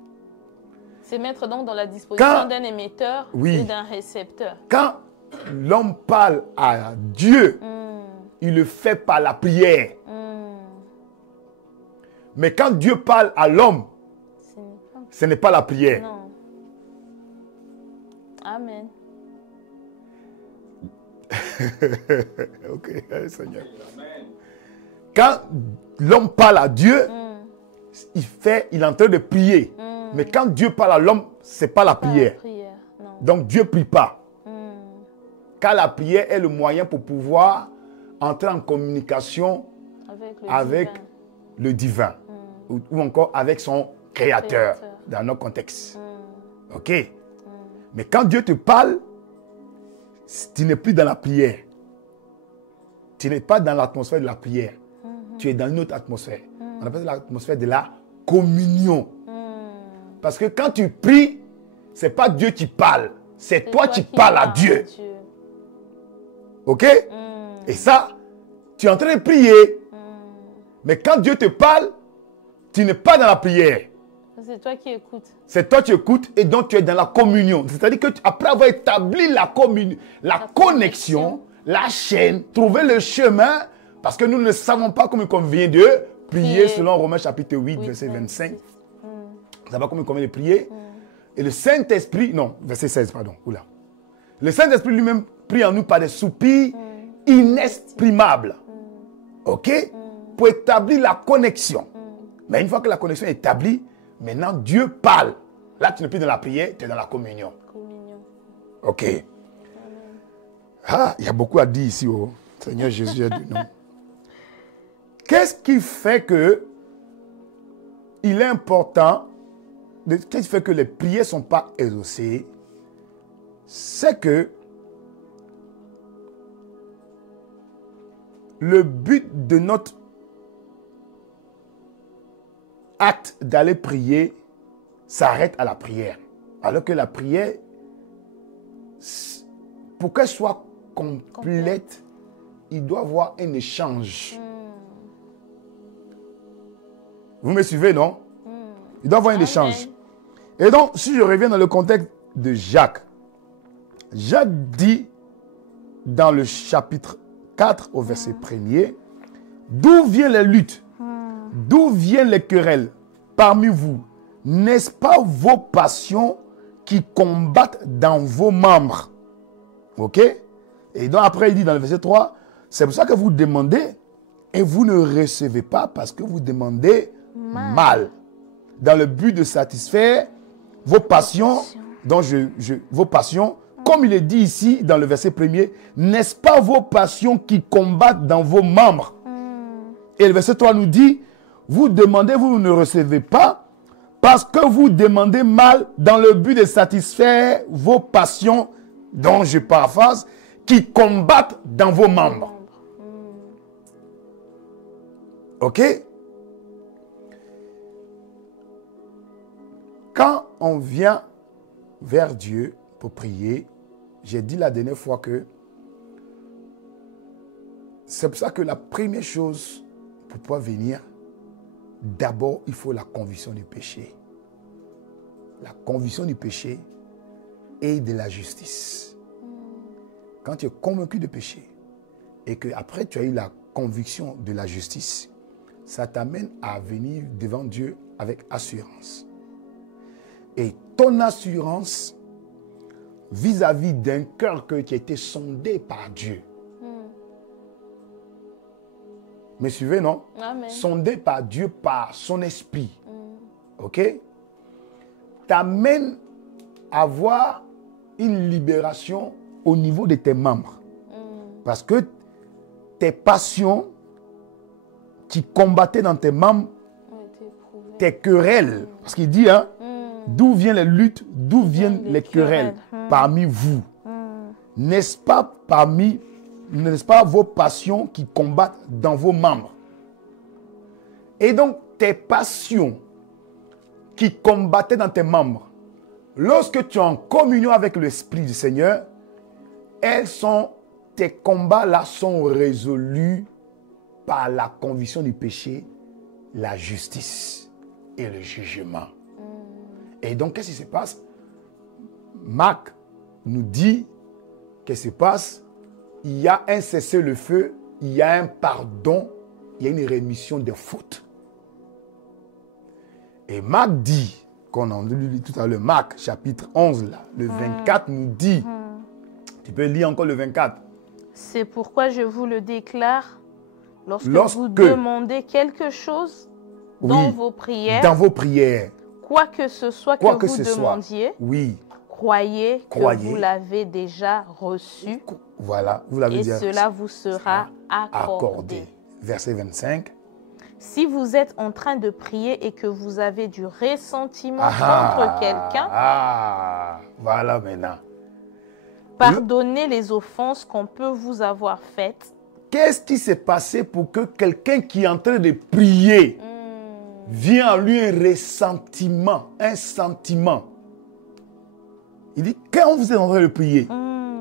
C'est mettre donc dans la disposition d'un émetteur et d'un récepteur. Quand l'homme parle à Dieu, il le fait par la prière. Mais quand Dieu parle à l'homme, ce n'est pas la prière. Non. Amen. Ok, Seigneur. Quand l'homme parle à Dieu, il est en train de prier. Mais quand Dieu parle à l'homme, ce n'est pas la prière. Non. Donc Dieu ne prie pas. Car la prière est le moyen pour pouvoir entrer en communication avec le divin. Ou encore avec son créateur. Dans notre contexte. Ok? Mais quand Dieu te parle, tu n'es plus dans la prière. Tu n'es pas dans l'atmosphère de la prière. Tu es dans une autre atmosphère. On appelle ça l'atmosphère de la communion. Parce que quand tu pries, ce n'est pas Dieu qui parle. C'est toi qui parles à Dieu. Ok? Et ça, tu es en train de prier. Mais quand Dieu te parle, tu n'es pas dans la prière. C'est toi qui écoutes. C'est toi qui écoutes et donc tu es dans la communion. C'est-à-dire que après avoir établi la connexion, la chaîne, trouver le chemin, parce que nous ne savons pas comment il convient de prier selon Romains chapitre 8, verset 25. Vous savez pas combien de prier. Et le Saint-Esprit, non, verset 16, pardon. Oula. Le Saint-Esprit lui-même prie en nous par des soupirs inexprimables. OK? Pour établir la connexion. Mais une fois que la connexion est établie, maintenant Dieu parle. Là, tu n'es plus dans la prière, tu es dans la communion. OK. Ah, il y a beaucoup à dire ici, oh. Seigneur Jésus, aide-nous. Qu'est-ce qui fait que il est important, qu'est-ce qui fait que les prières ne sont pas exaucées? C'est que le but de notre acte d'aller prier s'arrête à la prière. Alors que la prière, pour qu'elle soit complète, il doit y avoir un échange. Vous me suivez, non? Il doit y avoir un échange. Et donc, si je reviens dans le contexte de Jacques, Jacques dit dans le chapitre 4 au verset 1er, d'où viennent les luttes? D'où viennent les querelles parmi vous? N'est-ce pas vos passions qui combattent dans vos membres? Ok? Et donc après il dit dans le verset 3, c'est pour ça que vous demandez et vous ne recevez pas parce que vous demandez mal. Dans le but de satisfaire vos passions, vos passions, comme il est dit ici dans le verset 1er, n'est-ce pas vos passions qui combattent dans vos membres? Et le verset 3 nous dit, vous demandez, vous ne recevez pas, parce que vous demandez mal dans le but de satisfaire vos passions, dont je paraphrase, qui combattent dans vos membres. Ok? Quand on vient vers Dieu pour prier, j'ai dit la dernière fois que c'est pour ça que la première chose pour pouvoir venir, d'abord, il faut la conviction du péché. La conviction du péché et de la justice. Quand tu es convaincu de péché et qu'après tu as eu la conviction de la justice, ça t'amène à venir devant Dieu avec assurance. Et ton assurance vis-à-vis d'un cœur qui a été sondé par Dieu. Me suivez, non? Amen. Sondé par Dieu, par son esprit. Ok? T'amène à avoir une libération au niveau de tes membres. Parce que tes passions qui combattaient dans tes membres, tes querelles, parce qu'il dit, hein, d'où viennent les luttes, d'où viennent les querelles parmi vous? N'est-ce pas vos passions qui combattent dans vos membres? Et donc, tes passions qui combattaient dans tes membres, lorsque tu es en communion avec l'Esprit du Seigneur, tes combats-là sont résolus par la conviction du péché, la justice et le jugement. Et donc, qu'est-ce qui se passe? Marc nous dit qu'est-ce qui se passe? Il y a un cessez-le-feu, il y a un pardon, il y a une rémission des fautes. Et Marc dit, qu'on a lu tout à l'heure, Marc chapitre 11, là, le 24 nous dit, tu peux lire encore le 24. C'est pourquoi je vous le déclare, lorsque vous demandez quelque chose dans vos prières, quoi que ce soit que vous demandiez, croyez que vous l'avez déjà reçu. Voilà, vous l'avez déjà reçu. Et cela vous sera accordé. Verset 25. Si vous êtes en train de prier et que vous avez du ressentiment contre quelqu'un, voilà maintenant. Pardonnez les offenses qu'on peut vous avoir faites. Qu'est-ce qui s'est passé pour que quelqu'un qui est en train de prier vient en lui un ressentiment, un sentiment? Il dit, quand vous êtes en train de prier,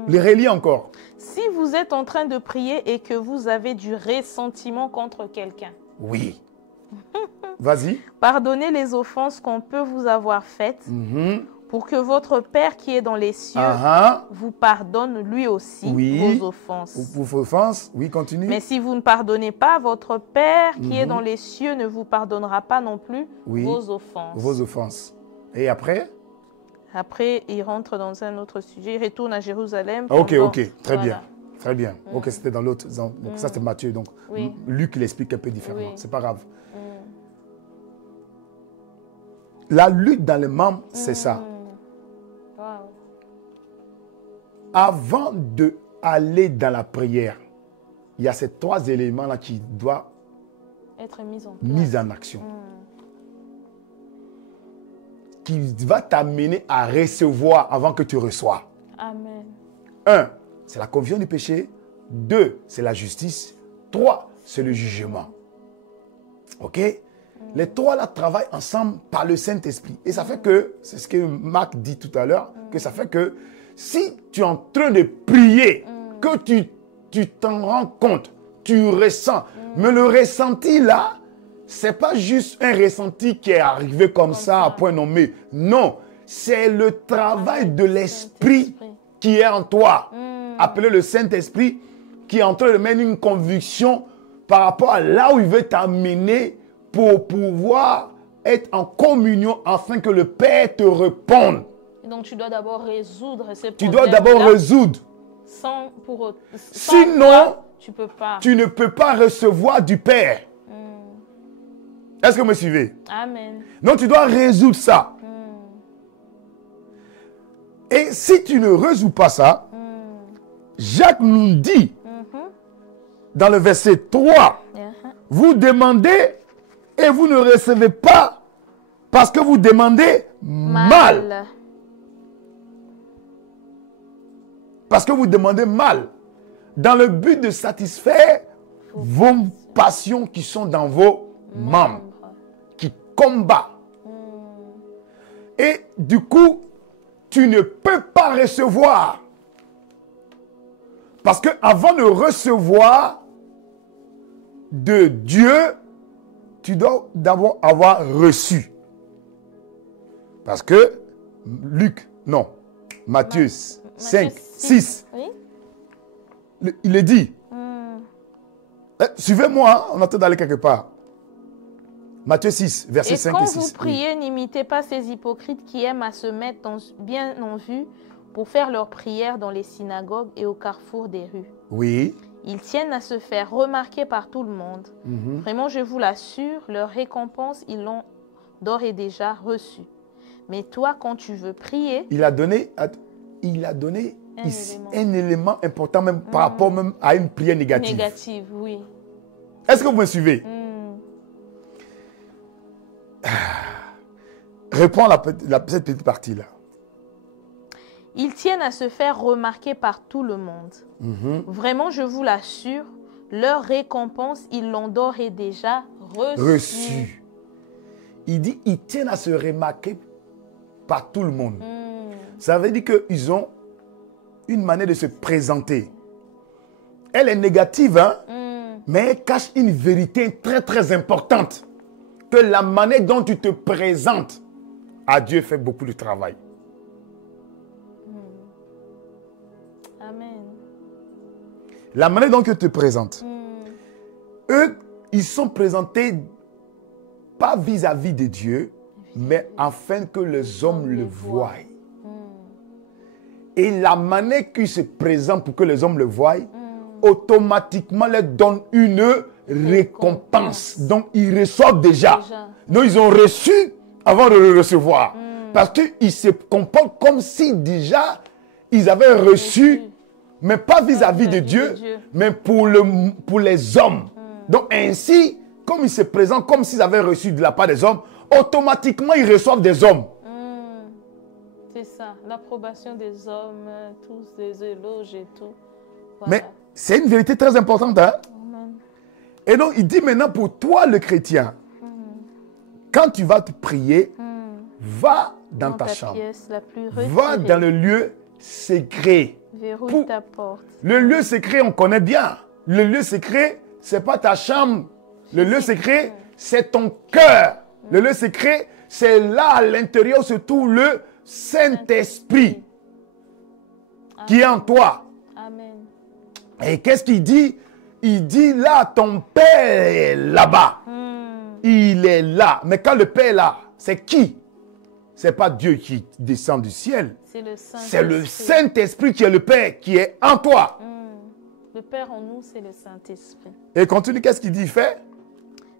le relis encore. Si vous êtes en train de prier et que vous avez du ressentiment contre quelqu'un. Oui. Vas-y. Pardonnez les offenses qu'on peut vous avoir faites pour que votre Père qui est dans les cieux vous pardonne lui aussi vos offenses. Vos offenses, oui, continue. Mais si vous ne pardonnez pas, votre Père qui est dans les cieux ne vous pardonnera pas non plus vos offenses. Vos offenses. Et après? Après, il rentre dans un autre sujet. Il retourne à Jérusalem. Ok, très bien. Très bien. Ok, c'était dans l'autre. Donc, ça, c'était Matthieu. Donc, Luc, il explique un peu différemment. C'est pas grave. La lutte dans les membres, c'est ça. Wow. Avant d'aller dans la prière, il y a ces 3 éléments-là qui doivent être mis en action. Qui va t'amener à recevoir avant que tu reçois. Amen. 1, c'est la conviction du péché. 2, c'est la justice. 3, c'est le jugement. Ok? Les 3 là travaillent ensemble par le Saint-Esprit. Et ça fait que, c'est ce que Marc dit tout à l'heure, que ça fait que si tu es en train de prier, que tu t'en rends compte, tu ressens. Mais le ressenti là, c'est pas juste un ressenti qui est arrivé comme ça, à point nommé. Non, c'est le travail de l'Esprit qui est en toi. Appelé le Saint-Esprit, qui est en train de mettre une conviction par rapport à là où il veut t'amener pour pouvoir être en communion afin que le Père te réponde. Et donc tu dois d'abord résoudre ces problèmes. Tu dois d'abord résoudre. Sinon, tu ne peux pas recevoir du Père. Est-ce que vous me suivez? Amen. Donc tu dois résoudre ça. Et si tu ne résous pas ça, Jacques nous dit dans le verset 3, vous demandez et vous ne recevez pas parce que vous demandez mal. Parce que vous demandez mal. Dans le but de satisfaire vos passions qui sont dans vos membres, qui combattent. Et du coup, tu ne peux pas recevoir. Parce que avant de recevoir de Dieu, tu dois d'abord avoir reçu. Parce que Matthieu 5, 6, il est dit. Suivez-moi, hein, on est en train d'aller quelque part. Matthieu 6, verset 5 et 6. Et quand vous priez, n'imitez pas ces hypocrites qui aiment à se mettre bien en vue pour faire leurs prières dans les synagogues et au carrefour des rues. Oui. Ils tiennent à se faire remarquer par tout le monde. Vraiment, je vous l'assure, leur récompense, ils l'ont d'ores et déjà reçue. Mais toi, quand tu veux prier... Il a donné ici un élément important même par rapport même à une prière négative. Négative, oui. Est-ce que vous me suivez? Réponds à cette petite partie-là. Ils tiennent à se faire remarquer par tout le monde. Vraiment, je vous l'assure, leur récompense, ils l'ont d'ores et déjà reçue. Il dit, ils tiennent à se remarquer par tout le monde. Ça veut dire qu'ils ont une manière de se présenter. Elle est négative, hein? Mais elle cache une vérité très très importante. Que la manière dont tu te présentes à Dieu fait beaucoup de travail. Amen. La manière dont tu te présentes. Eux, ils sont présentés pas vis-à-vis de Dieu, mais afin que les hommes le voient. Et la manière qu'ils se présentent pour que les hommes le voient, automatiquement leur donne une récompense. Donc, ils reçoivent déjà. Donc, ils ont reçu avant de le recevoir. Parce qu'ils se comportent comme si déjà, ils avaient reçu, mais pas vis-à-vis de Dieu, mais pour les hommes. Donc, ainsi, comme ils se présentent comme s'ils avaient reçu de la part des hommes, automatiquement, ils reçoivent des hommes. C'est ça, l'approbation des hommes, tous des éloges et tout. Voilà. Mais c'est une vérité très importante. Hein? Et donc, il dit maintenant pour toi, le chrétien, quand tu vas te prier, va dans ta chambre. Va dans le lieu secret. Verrouille ta porte. Le lieu secret, on connaît bien. Le lieu secret, ce n'est pas ta chambre. Le lieu secret, c'est ton cœur. Le lieu secret, c'est là à l'intérieur où se trouve Saint-Esprit qui est en toi. Amen. Et qu'est-ce qu'il dit? Il dit là, ton Père est là-bas. Il est là. Mais quand le Père est là, c'est qui? Ce n'est pas Dieu qui descend du ciel. C'est le Saint-Esprit. C'est le Saint-Esprit qui est le Père, qui est en toi. Le Père en nous, c'est le Saint-Esprit. Et continue, qu'est-ce qu'il dit? Fais.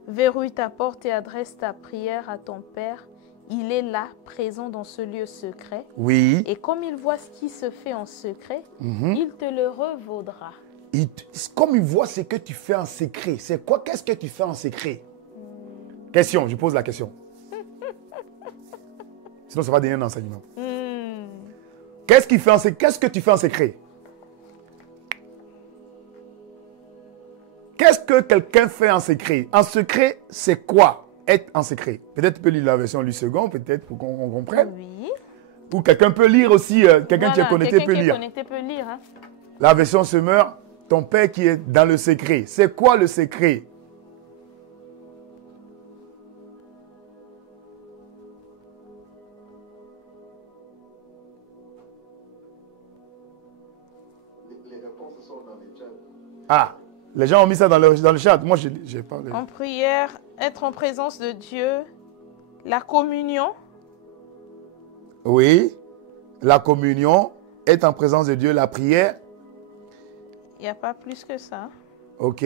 Verrouille ta porte et adresse ta prière à ton Père. Il est là, présent dans ce lieu secret. Oui. Et comme il voit ce qui se fait en secret, il te le revaudra. Comme il voit ce que tu fais en secret, c'est quoi? Qu'est-ce que tu fais en secret? Question, je pose la question. Sinon, ça va donner un enseignement. Qu'est-ce qu'il fait en secret? Qu'est-ce que tu fais en secret? Qu'est-ce que quelqu'un fait en secret? En secret, c'est quoi être en secret? Peut-être tu peux lire la version Louis II, peut-être pour qu'on comprenne. Oui. Ou quelqu'un peut lire aussi, quelqu'un qui est connecté peut lire. Hein. La version Semeur, ton Père qui est dans le secret. C'est quoi le secret? Les réponses sont dans les chats. Ah, les gens ont mis ça dans le chat. Moi, je n'ai pas. En prière, être en présence de Dieu, la communion. Oui, la communion, être en présence de Dieu, la prière. Il n'y a pas plus que ça. Ok.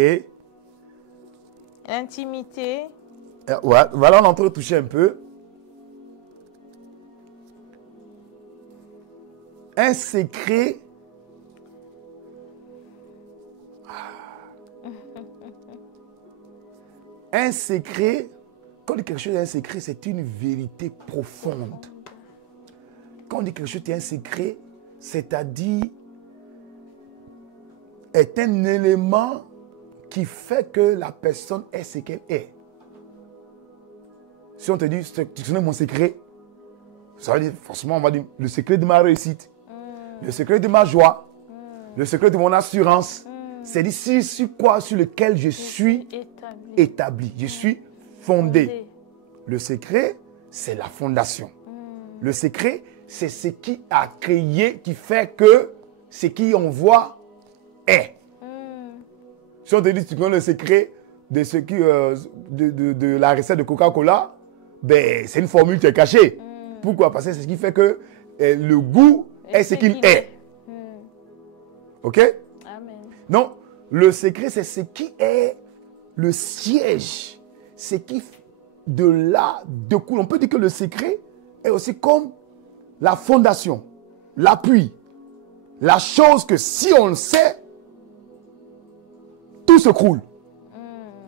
L'intimité. Ouais, voilà, on est en train de toucher un peu. Un secret. Un secret, quand on dit quelque chose est un secret, c'est une vérité profonde. Quand on dit quelque chose est un secret, c'est-à-dire est un élément qui fait que la personne est ce qu'elle est. Si on te dit, tu connais mon secret, ça veut dire, forcément, on va dire, le secret de ma réussite, le secret de ma joie, le secret de mon assurance. C'est-à-dire sur quoi, sur lequel je suis établi. Je suis fondé. Le secret, c'est la fondation. Le secret, c'est ce qui a créé, qui fait que ce qu'on voit est. Si on te dit, tu connais le secret de, ce qui, de la recette de Coca-Cola, ben, c'est une formule qui est cachée. Pourquoi? Parce que c'est ce qui fait que le goût est ce qu'il est. Ok? Amen. Non, le secret, c'est ce qui est le siège. Ce qui, de là, découle. On peut dire que le secret est aussi comme la fondation, l'appui. La chose que si on le sait, tout se croule.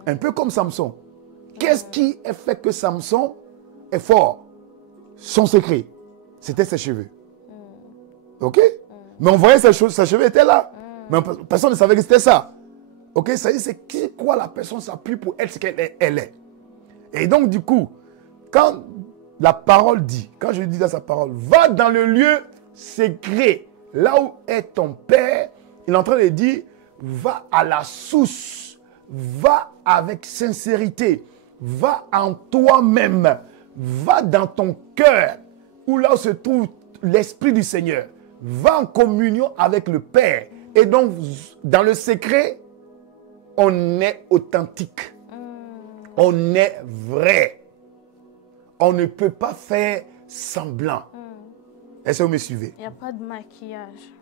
Un peu comme Samson. Qu'est-ce qui a fait que Samson est fort? Son secret, c'était ses cheveux. Ok? Mais on voyait ses cheveux étaient là. Mais personne ne savait que c'était ça. Ok? Ça dit, c'est quoi la personne s'appuie pour être ce qu'elle est. Et donc, du coup, quand la parole dit, quand je dis dans sa parole, va dans le lieu secret, là où est ton Père, il est en train de dire, va à la source, va avec sincérité, va en toi-même, va dans ton cœur, où là où se trouve l'Esprit du Seigneur, va en communion avec le Père. Et donc, dans le secret, on est authentique, on est vrai, on ne peut pas faire semblant. Est-ce que vous me suivez? Il n'y a pas de maquillage.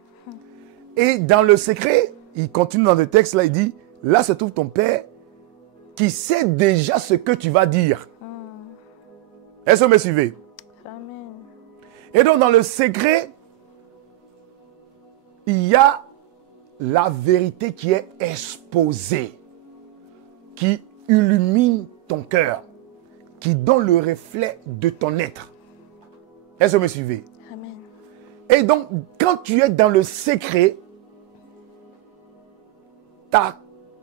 Et dans le secret, il continue dans le texte, là, il dit, là se trouve ton Père qui sait déjà ce que tu vas dire. Est-ce que vous me suivez? Amen. Et donc, dans le secret, il y a la vérité qui est exposée, qui illumine ton cœur, qui donne le reflet de ton être. Est-ce que vous me suivez? Amen. Et donc, quand tu es dans le secret, ta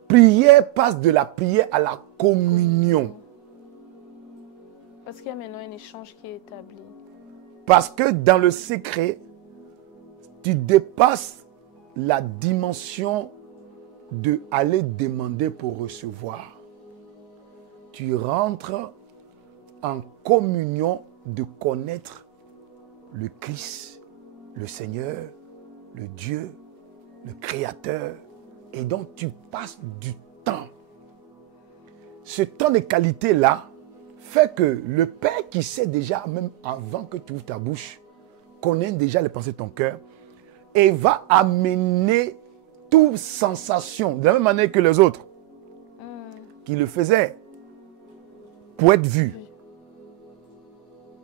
prière passe de la prière à la communion. Parce qu'il y a maintenant un échange qui est établi. Parce que dans le secret, tu dépasses la dimension de aller demander pour recevoir. Tu rentres en communion de connaître le Christ, le Seigneur, le Dieu, le Créateur, et donc tu passes du temps. Ce temps de qualité-là fait que le Père qui sait déjà, même avant que tu ouvres ta bouche, connaît déjà les pensées de ton cœur et va amener toute sensation, de la même manière que les autres qui le faisaient pour être vus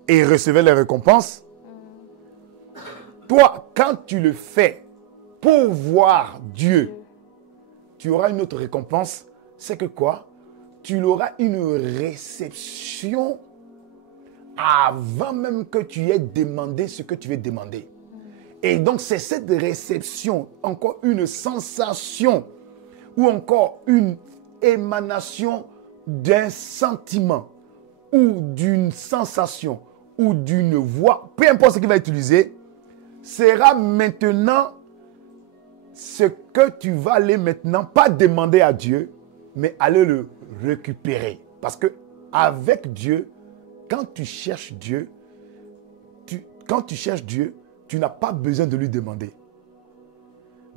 et recevaient les récompenses. Toi, quand tu le fais pour voir Dieu, tu auras une autre récompense. C'est que quoi? Tu auras une réception avant même que tu aies demandé ce que tu veux demander. Et donc, c'est cette réception, encore une sensation ou encore une émanation d'un sentiment ou d'une sensation ou d'une voix, peu importe ce qu'il va utiliser, sera maintenant ce que tu vas aller maintenant, pas demander à Dieu, mais aller le récupérer. Parce que avec Dieu, quand tu cherches Dieu, tu n'as pas besoin de lui demander.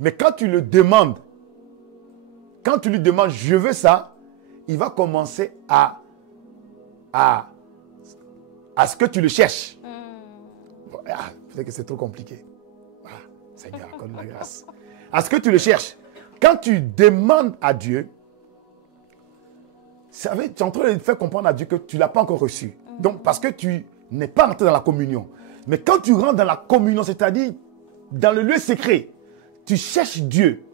Mais quand tu le demandes, quand tu lui demandes, je veux ça, il va commencer à ce que tu le cherches. Peut-être que c'est trop compliqué. Seigneur, accorde la grâce. À ce que tu le cherches. Quand tu demandes à Dieu, tu es en train de faire comprendre à Dieu que tu ne l'as pas encore reçu. Donc, parce que tu n'es pas entré dans la communion. Mais quand tu rentres dans la communion, c'est-à-dire dans le lieu secret, tu cherches Dieu,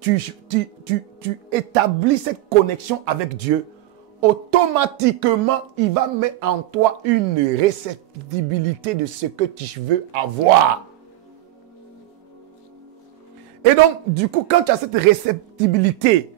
tu établis cette connexion avec Dieu, automatiquement, il va mettre en toi une réceptibilité de ce que tu veux avoir. Et donc, du coup, quand tu as cette réceptibilité,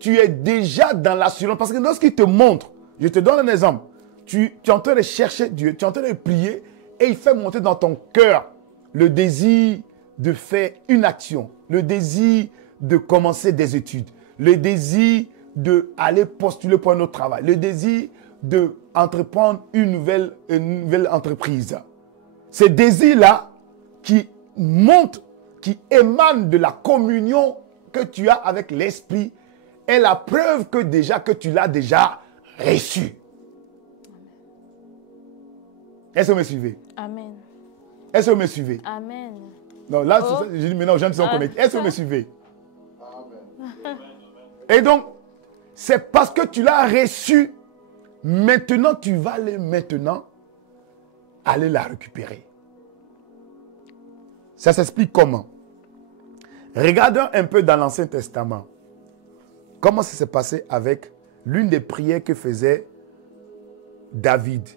tu es déjà dans l'assurance. Parce que lorsqu'il te montre, je te donne un exemple, tu es en train de chercher Dieu, tu es en train de prier, et il fait monter dans ton cœur le désir de faire une action, le désir de commencer des études, le désir d'aller postuler pour un autre travail, le désir d'entreprendre une nouvelle entreprise. Ces désirs-là qui montent, qui émanent de la communion que tu as avec l'Esprit, est la preuve que tu l'as déjà reçu. Est-ce que vous me suivez? Amen. Est-ce que vous me suivez? Amen. Non, là, je dis maintenant aux gens qui sont connectés. Est-ce que vous me suivez? Amen. Et donc, c'est parce que tu l'as reçu, maintenant tu vas aller la récupérer. Ça s'explique comment? Regardons un peu dans l'Ancien Testament. Comment ça s'est passé avec l'une des prières que faisait David.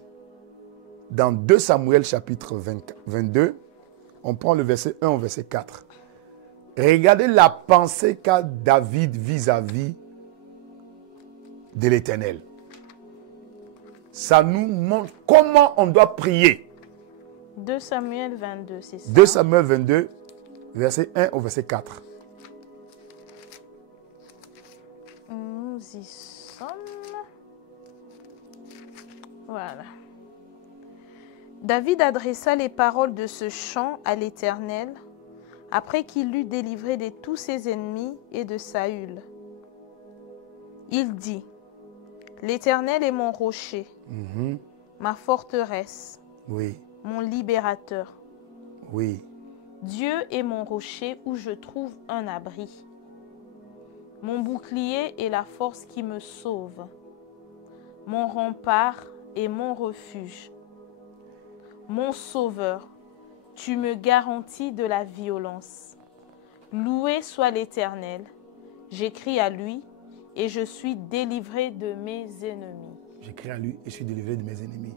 Dans 2 Samuel chapitre 22, on prend le verset 1 au verset 4. Regardez la pensée qu'a David vis-à-vis de l'Éternel. Ça nous montre comment on doit prier. 2 Samuel 22, c'est ça? 2 Samuel 22, verset 1 au verset 4. Nous y sommes. Voilà. David adressa les paroles de ce chant à l'Éternel après qu'il l'eut délivré de tous ses ennemis et de Saül. Il dit: L'Éternel est mon rocher, ma forteresse, Oui, mon libérateur. oui. Dieu est mon rocher où je trouve un abri. Mon bouclier est la force qui me sauve. Mon rempart est mon refuge. Mon sauveur, tu me garantis de la violence. Loué soit l'Éternel. J'écris à lui et je suis délivré de mes ennemis. J'écris à lui et je suis délivré de mes ennemis.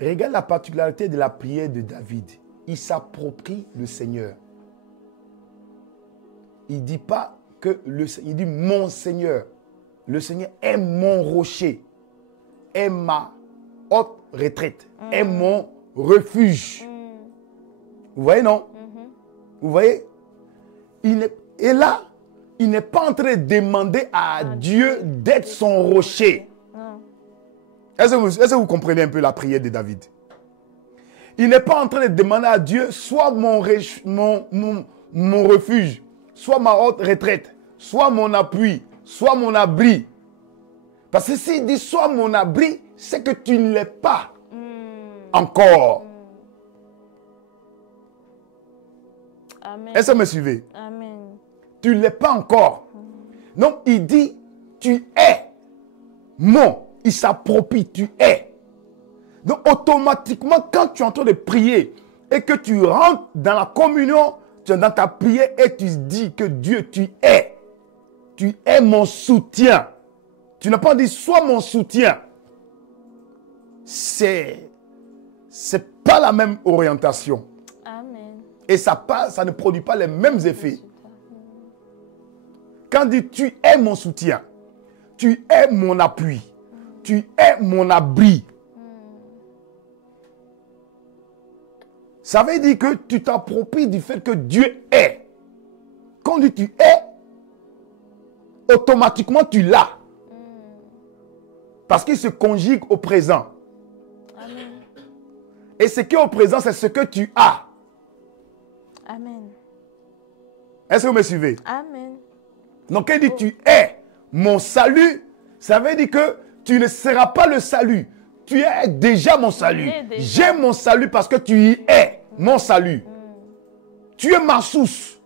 Regarde la particularité de la prière de David. Il s'approprie le Seigneur. Il ne dit pas que le Seigneur, il dit mon Seigneur. Le Seigneur est mon rocher, est ma haute retraite, est mon refuge. Vous voyez, non? Vous voyez? Et là, il n'est pas en train de demander à Dieu d'être son rocher. Est-ce que vous comprenez un peu la prière de David? Il n'est pas en train de demander à Dieu soit mon refuge, soit ma haute retraite, soit mon appui, soit mon abri. Parce que s'il dit soit mon abri, c'est que tu ne l'es pas encore. Amen. Est-ce que vous me suivez? Amen. Tu ne l'es pas encore. Donc il dit, tu es mon. Il s'approprie, tu es. Donc automatiquement, quand tu es en train de prier et que tu rentres dans la communion, tu es dans ta prière et tu dis que Dieu, tu es. Tu es mon soutien. Tu n'as pas dit sois mon soutien. C'est pas la même orientation. Amen. Et ça ne produit pas les mêmes effets. Quand dit tu es mon soutien, tu es mon appui, tu es mon abri. Ça veut dire que tu t'appropries du fait que Dieu est. Quand on dit tu es, automatiquement tu l'as. Parce qu'il se conjugue au présent. Amen. Et ce qui est au présent, c'est ce que tu as. Amen. Est-ce que vous me suivez? Amen. Donc, quand il dit tu es mon salut, ça veut dire que tu ne seras pas le salut. Tu es déjà mon salut. J'ai mon salut parce que tu y es, mon salut. Tu es ma source.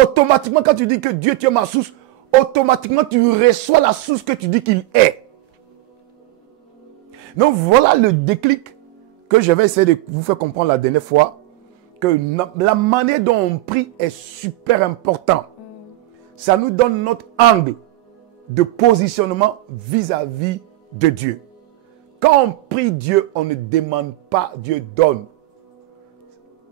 Automatiquement, quand tu dis que Dieu, tu es ma source, automatiquement, tu reçois la source que tu dis qu'il est. Donc, voilà le déclic que je vais essayer de vous faire comprendre la dernière fois, que la manière dont on prie est super important. Ça nous donne notre angle de positionnement vis-à-vis de Dieu. Quand on prie Dieu, on ne demande pas, Dieu donne.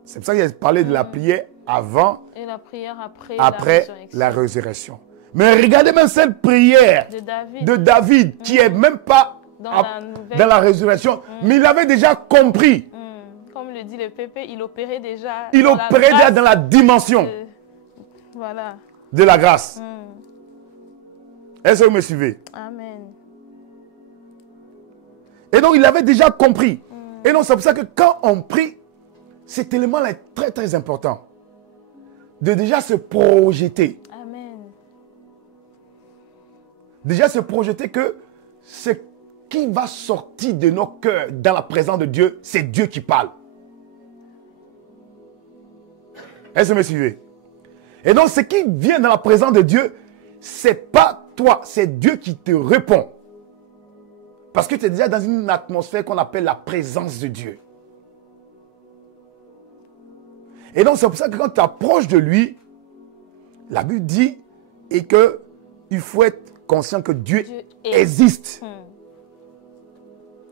C'est pour ça que j'ai parlé de la prière avant et la prière après la résurrection. Mais regardez même cette prière de David qui n'est même pas dans la résurrection, mais il avait déjà compris. Comme le dit le Pépé, il opérait déjà dans la dimension voilà. de la grâce. Est-ce que vous me suivez? Amen. Et donc, il avait déjà compris. Et donc, c'est pour ça que quand on prie, cet élément est très, très important. De déjà se projeter. Amen. Déjà se projeter que ce qui va sortir de nos cœurs dans la présence de Dieu, c'est Dieu qui parle. Est-ce que vous me suivez? Et donc, ce qui vient dans la présence de Dieu, c'est pas toi, c'est Dieu qui te répond. Parce que tu es déjà dans une atmosphère qu'on appelle la présence de Dieu. Et donc, c'est pour ça que quand tu approches de lui, la Bible dit et que il faut être conscient que Dieu existe.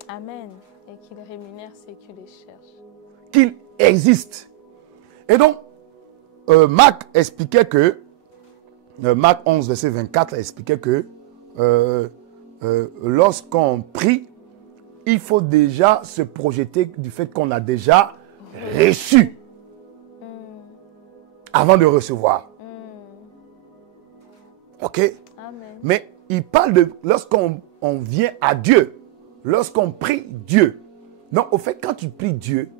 Amen. Et qu'il rémunère ceux qui les cherchent. Qu'il existe. Et donc, Marc expliquait que, Marc 11, verset 24, expliquait que lorsqu'on prie, il faut déjà se projeter du fait qu'on a déjà reçu avant de recevoir. Ok? Amen. Mais il parle de lorsqu'on vient à Dieu, lorsqu'on prie Dieu. Donc, au fait, quand tu pries Dieu,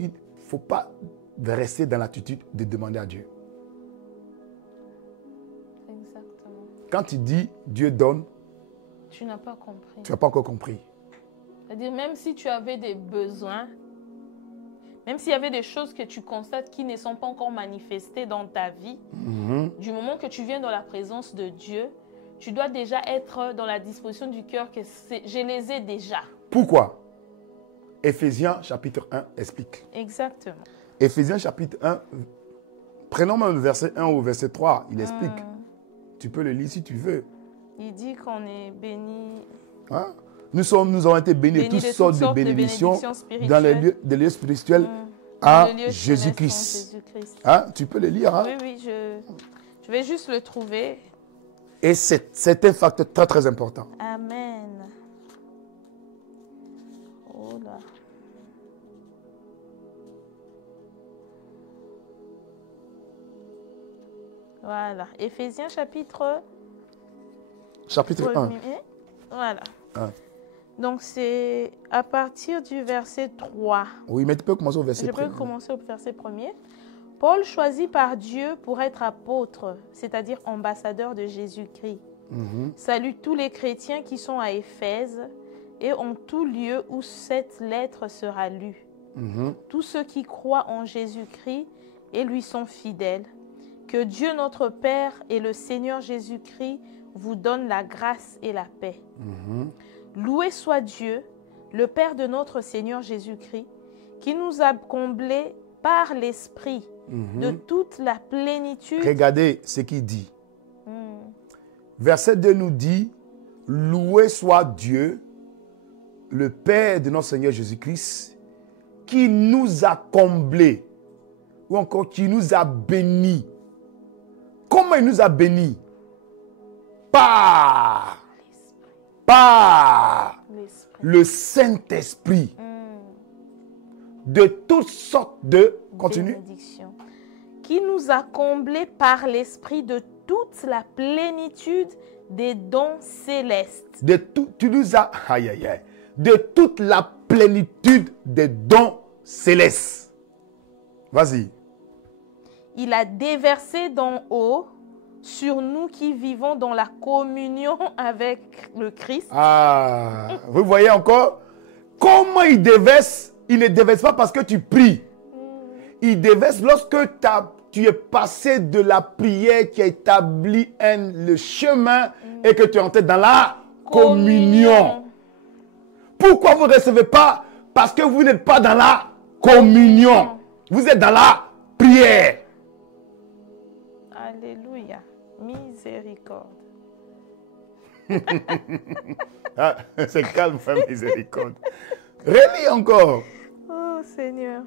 il ne faut pas rester dans l'attitude de demander à Dieu. Exactement. Quand tu dis Dieu donne, tu n'as pas compris. Tu n'as pas encore compris. C'est-à-dire, même si tu avais des besoins, même s'il y avait des choses que tu constates qui ne sont pas encore manifestées dans ta vie, du moment que tu viens dans la présence de Dieu, tu dois déjà être dans la disposition du cœur que je les ai déjà. Pourquoi? Éphésiens chapitre 1 explique. Exactement. Éphésiens chapitre 1, prenons même le verset 1 ou verset 3, il explique. Tu peux le lire si tu veux. Il dit qu'on est béni. Hein? Nous avons été bénis de toutes sortes de bénédictions dans les lieux spirituels à Jésus-Christ. Hein? Tu peux le lire. Hein? Oui, je vais juste le trouver. Et c'est un facteur très très important. Amen. Oh là. Voilà. Éphésiens chapitre 1. Voilà. Donc, c'est à partir du verset 3. Oui, mais tu peux commencer au verset Je peux 1er. commencer au verset 1er. Paul, choisi par Dieu pour être apôtre, c'est-à-dire ambassadeur de Jésus-Christ, salue tous les chrétiens qui sont à Éphèse et en tout lieu où cette lettre sera lue. Tous ceux qui croient en Jésus-Christ et lui sont fidèles. Que Dieu notre Père et le Seigneur Jésus-Christ vous donnent la grâce et la paix. Loué soit Dieu, le Père de notre Seigneur Jésus-Christ, qui nous a comblés par l'Esprit de toute la plénitude. Regardez ce qu'il dit. Verset 2 nous dit, loué soit Dieu, le Père de notre Seigneur Jésus-Christ, qui nous a comblés, ou encore qui nous a bénis. Comment il nous a bénis? Par le Saint-Esprit. De toutes sortes de... Continue. Bénédiction. Qui nous a comblés par l'Esprit de toute la plénitude des dons célestes. Tu nous as... Aïe, aïe, aïe. De toute la plénitude des dons célestes. Vas-y. Il a déversé d'en haut sur nous qui vivons dans la communion avec le Christ. Ah, vous voyez encore? Comment il déverse? Il ne déverse pas parce que tu pries. Il déverse lorsque tu es passé de la prière qui a établi le chemin et que tu es entré dans la communion. Pourquoi vous ne recevez pas? Parce que vous n'êtes pas dans la communion. Vous êtes dans la prière. Alléluia. Miséricorde. Ah, c'est calme, frère, miséricorde. Relis encore. Oh Seigneur.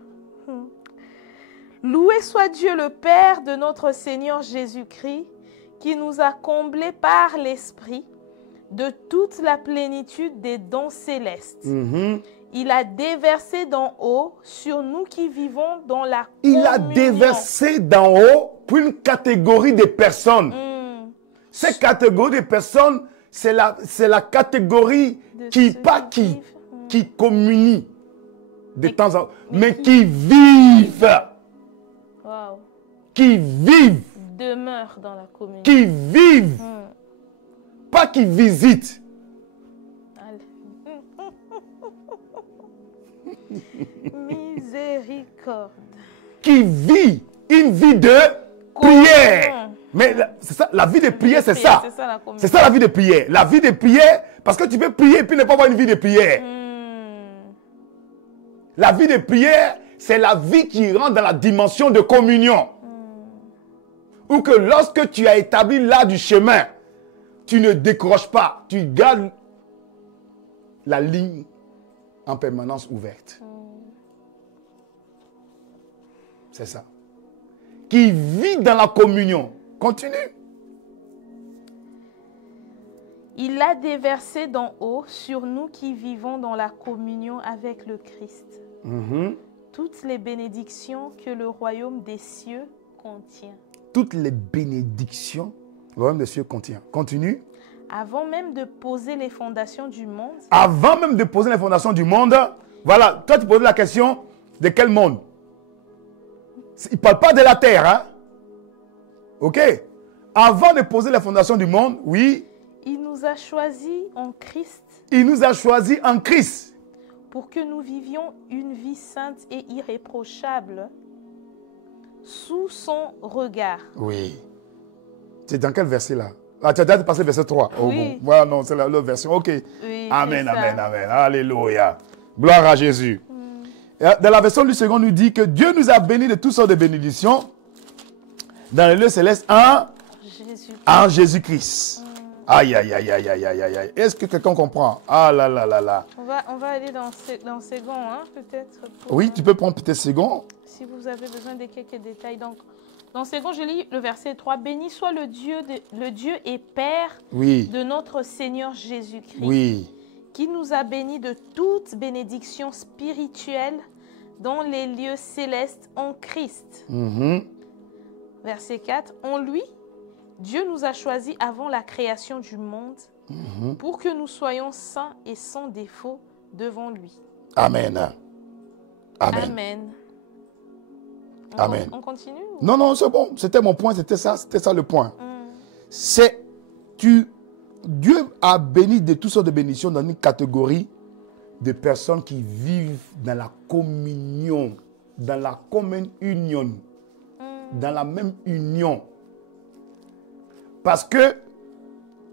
Loué soit Dieu le Père de notre Seigneur Jésus-Christ, qui nous a comblés par l'Esprit de toute la plénitude des dons célestes. Il a déversé d'en haut sur nous qui vivons dans la communion. Il a déversé d'en haut pour une catégorie de personnes. Cette catégorie de personnes, c'est la catégorie qui communie de temps en temps, mais qui vivent. Wow. Qui vivent. Demeure dans la communion. Qui vivent. Pas qui visitent. Miséricorde. Qui vit une vie de prière. Mais c'est ça, la vie de prière, c'est ça. C'est ça la vie de prière. La vie de prière, parce que tu peux prier et puis ne pas avoir une vie de prière. La vie de prière, c'est la vie qui rentre dans la dimension de communion. Ou que lorsque tu as établi là du chemin, tu ne décroches pas. Tu gardes la ligne en permanence ouverte. C'est ça. Qui vit dans la communion. Continue. Il a déversé d'en haut sur nous qui vivons dans la communion avec le Christ. Toutes les bénédictions que le royaume des cieux contient. Toutes les bénédictions que le royaume des cieux contient. Continue. Avant même de poser les fondations du monde. Avant même de poser les fondations du monde. Voilà, toi tu poses la question de quel monde? Il ne parle pas de la terre, hein? Ok? Avant de poser les fondations du monde, oui. Il nous a choisis en Christ. Il nous a choisis en Christ. Pour que nous vivions une vie sainte et irréprochable sous son regard. Oui. C'est dans quel verset là? Ah, tu as déjà passé le verset 3. Oh, oui. Bon. Voilà, non, c'est la version. Ok. Oui, amen, amen, amen. Alléluia. Gloire à Jésus. Dans la version du second, nous dit que Dieu nous a bénis de toutes sortes de bénédictions dans les lieux célestes en Jésus-Christ. Aïe, aïe, aïe, aïe, aïe, aïe, aïe. Est-ce que quelqu'un comprend? Ah là là là là. On va aller dans second, hein, peut-être. Oui, tu peux prendre peut-être second. Si vous avez besoin de quelques détails. Donc, dans second, je lis le verset 3. Béni soit le Dieu et Père de notre Seigneur Jésus-Christ. Oui. Qui nous a bénis de toute bénédiction spirituelle dans les lieux célestes en Christ. Verset 4. En lui, Dieu nous a choisis avant la création du monde pour que nous soyons saints et sans défaut devant lui. Amen. Amen. Amen. Amen. On continue ou... Non, non, c'est bon. C'était mon point, c'était ça le point. Dieu a béni de toutes sortes de bénédictions dans une catégorie de personnes qui vivent dans la communion, dans la commune union, dans la même union. Parce que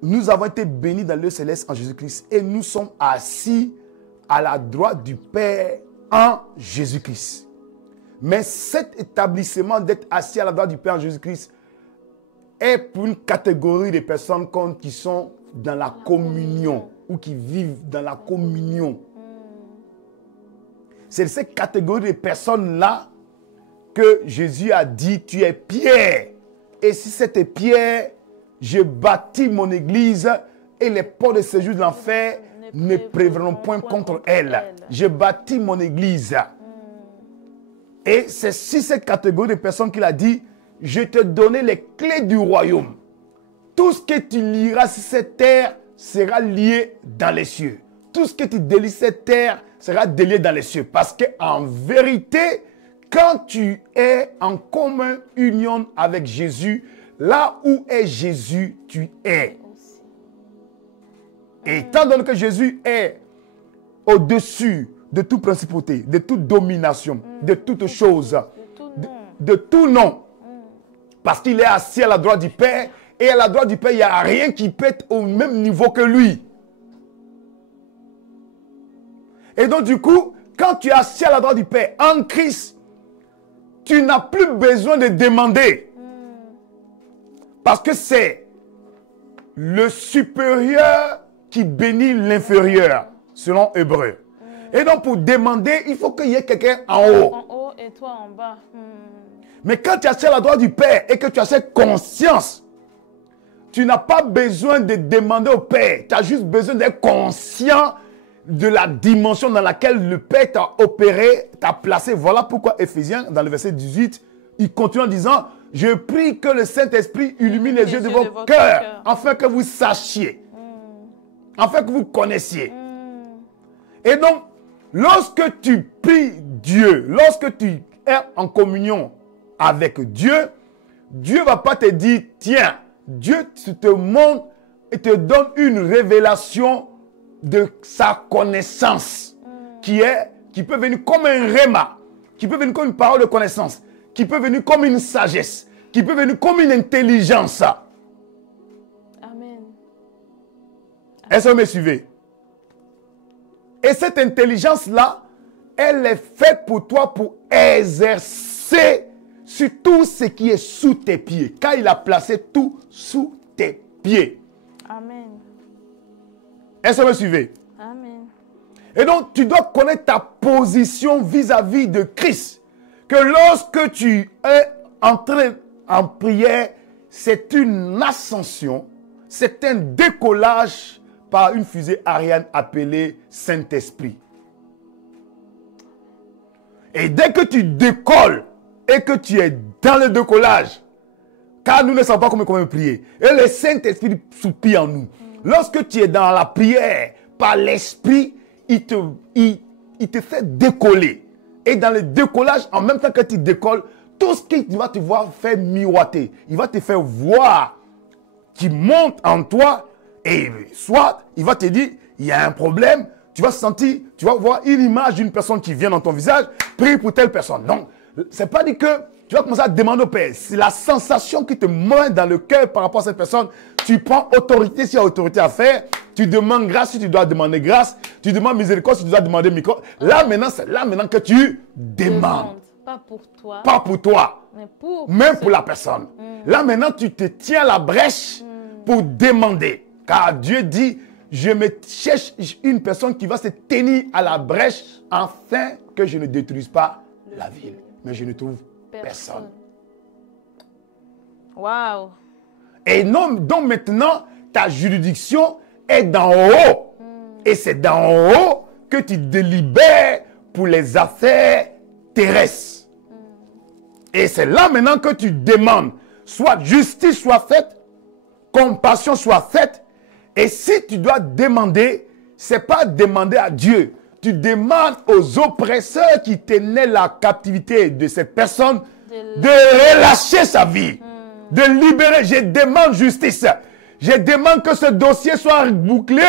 nous avons été bénis dans le céleste en Jésus-Christ et nous sommes assis à la droite du Père en Jésus-Christ. Mais cet établissement d'être assis à la droite du Père en Jésus-Christ est pour une catégorie de personnes qui sont dans la communion ou qui vivent dans la communion. C'est cette catégorie de personnes-là que Jésus a dit, tu es pierre. Et si cette pierre, je bâtis mon église et les portes de séjour de l'enfer ne prévaudront point contre elle. Je bâtis mon église. Et c'est sur cette catégorie de personnes qu'il a dit, je te donne les clés du royaume. Tout ce que tu liras sur cette terre sera lié dans les cieux. Tout ce que tu délies sur cette terre sera délié dans les cieux. Parce qu'en vérité, quand tu es en commune union avec Jésus, là où est Jésus, tu es. Et étant donné que Jésus est au-dessus de toute principauté, de toute domination, de toute chose, de tout nom, parce qu'il est assis à la droite du Père, et à la droite du Père, il n'y a rien qui peut être au même niveau que lui. Et donc du coup, quand tu es assis à la droite du Père, en Christ, tu n'as plus besoin de demander. Parce que c'est le supérieur qui bénit l'inférieur, selon Hébreu. Et donc pour demander, il faut qu'il y ait quelqu'un en haut. En haut et toi en bas. Mais quand tu es assis à la droite du Père et que tu as cette conscience, tu n'as pas besoin de demander au Père. Tu as juste besoin d'être conscient de la dimension dans laquelle le Père t'a opéré, t'a placé. Voilà pourquoi Éphésiens, dans le verset 18, il continue en disant, je prie que le Saint-Esprit illumine les yeux de vos cœurs, afin que vous sachiez, afin que vous connaissiez. Et donc, lorsque tu pries Dieu, lorsque tu es en communion avec Dieu, Dieu ne va pas te dire, tiens, Dieu te montre et te donne une révélation de sa connaissance qui peut venir comme un réma, qui peut venir comme une parole de connaissance, qui peut venir comme une sagesse, qui peut venir comme une intelligence. Amen. Est-ce que vous me suivez? Et cette intelligence-là, elle est faite pour toi pour exercer sur tout ce qui est sous tes pieds. Car il a placé tout sous tes pieds. Amen. Est-ce que vous me suivez? Amen. Et donc, tu dois connaître ta position vis-à-vis de Christ. Que lorsque tu es entré en prière, c'est une ascension, c'est un décollage par une fusée Ariane appelée Saint-Esprit. Et dès que tu décolles et que tu es dans le décollage, car nous ne savons pas comment prier, et le Saint-Esprit soupire en nous. Lorsque tu es dans la prière, par l'Esprit, il te fait décoller. Et dans le décollage, en même temps que tu décolles, tout ce qu'il va te voir faire miroiter, il va te faire voir qui monte en toi, et soit il va te dire, il y a un problème, tu vas sentir, tu vas voir une image d'une personne qui vient dans ton visage, prie pour telle personne. Donc, c'est pas dit que tu vas commencer à demander au Père. C'est la sensation qui te monte dans le cœur par rapport à cette personne. Tu prends autorité s'il y a autorité à faire. Tu demandes grâce si tu dois demander grâce. Tu demandes miséricorde si tu dois demander miséricorde. Là maintenant, c'est là maintenant que tu demandes. Pas pour toi. Pas pour toi. Mais pour la personne. Là maintenant, tu te tiens la brèche pour demander. Car Dieu dit, je me cherche une personne qui va se tenir à la brèche afin que je ne détruise pas la ville. Mais je ne trouve personne. Waouh. Et non, donc maintenant, ta juridiction est d'en haut. Et c'est d'en haut que tu délibères pour les affaires terrestres. Et c'est là maintenant que tu demandes, soit justice soit faite, compassion soit faite, Et si tu dois demander, ce n'est pas demander à Dieu. Tu demandes aux oppresseurs qui tenaient la captivité de cette personne de relâcher sa vie, de libérer. Je demande justice. Je demande que ce dossier soit bouclé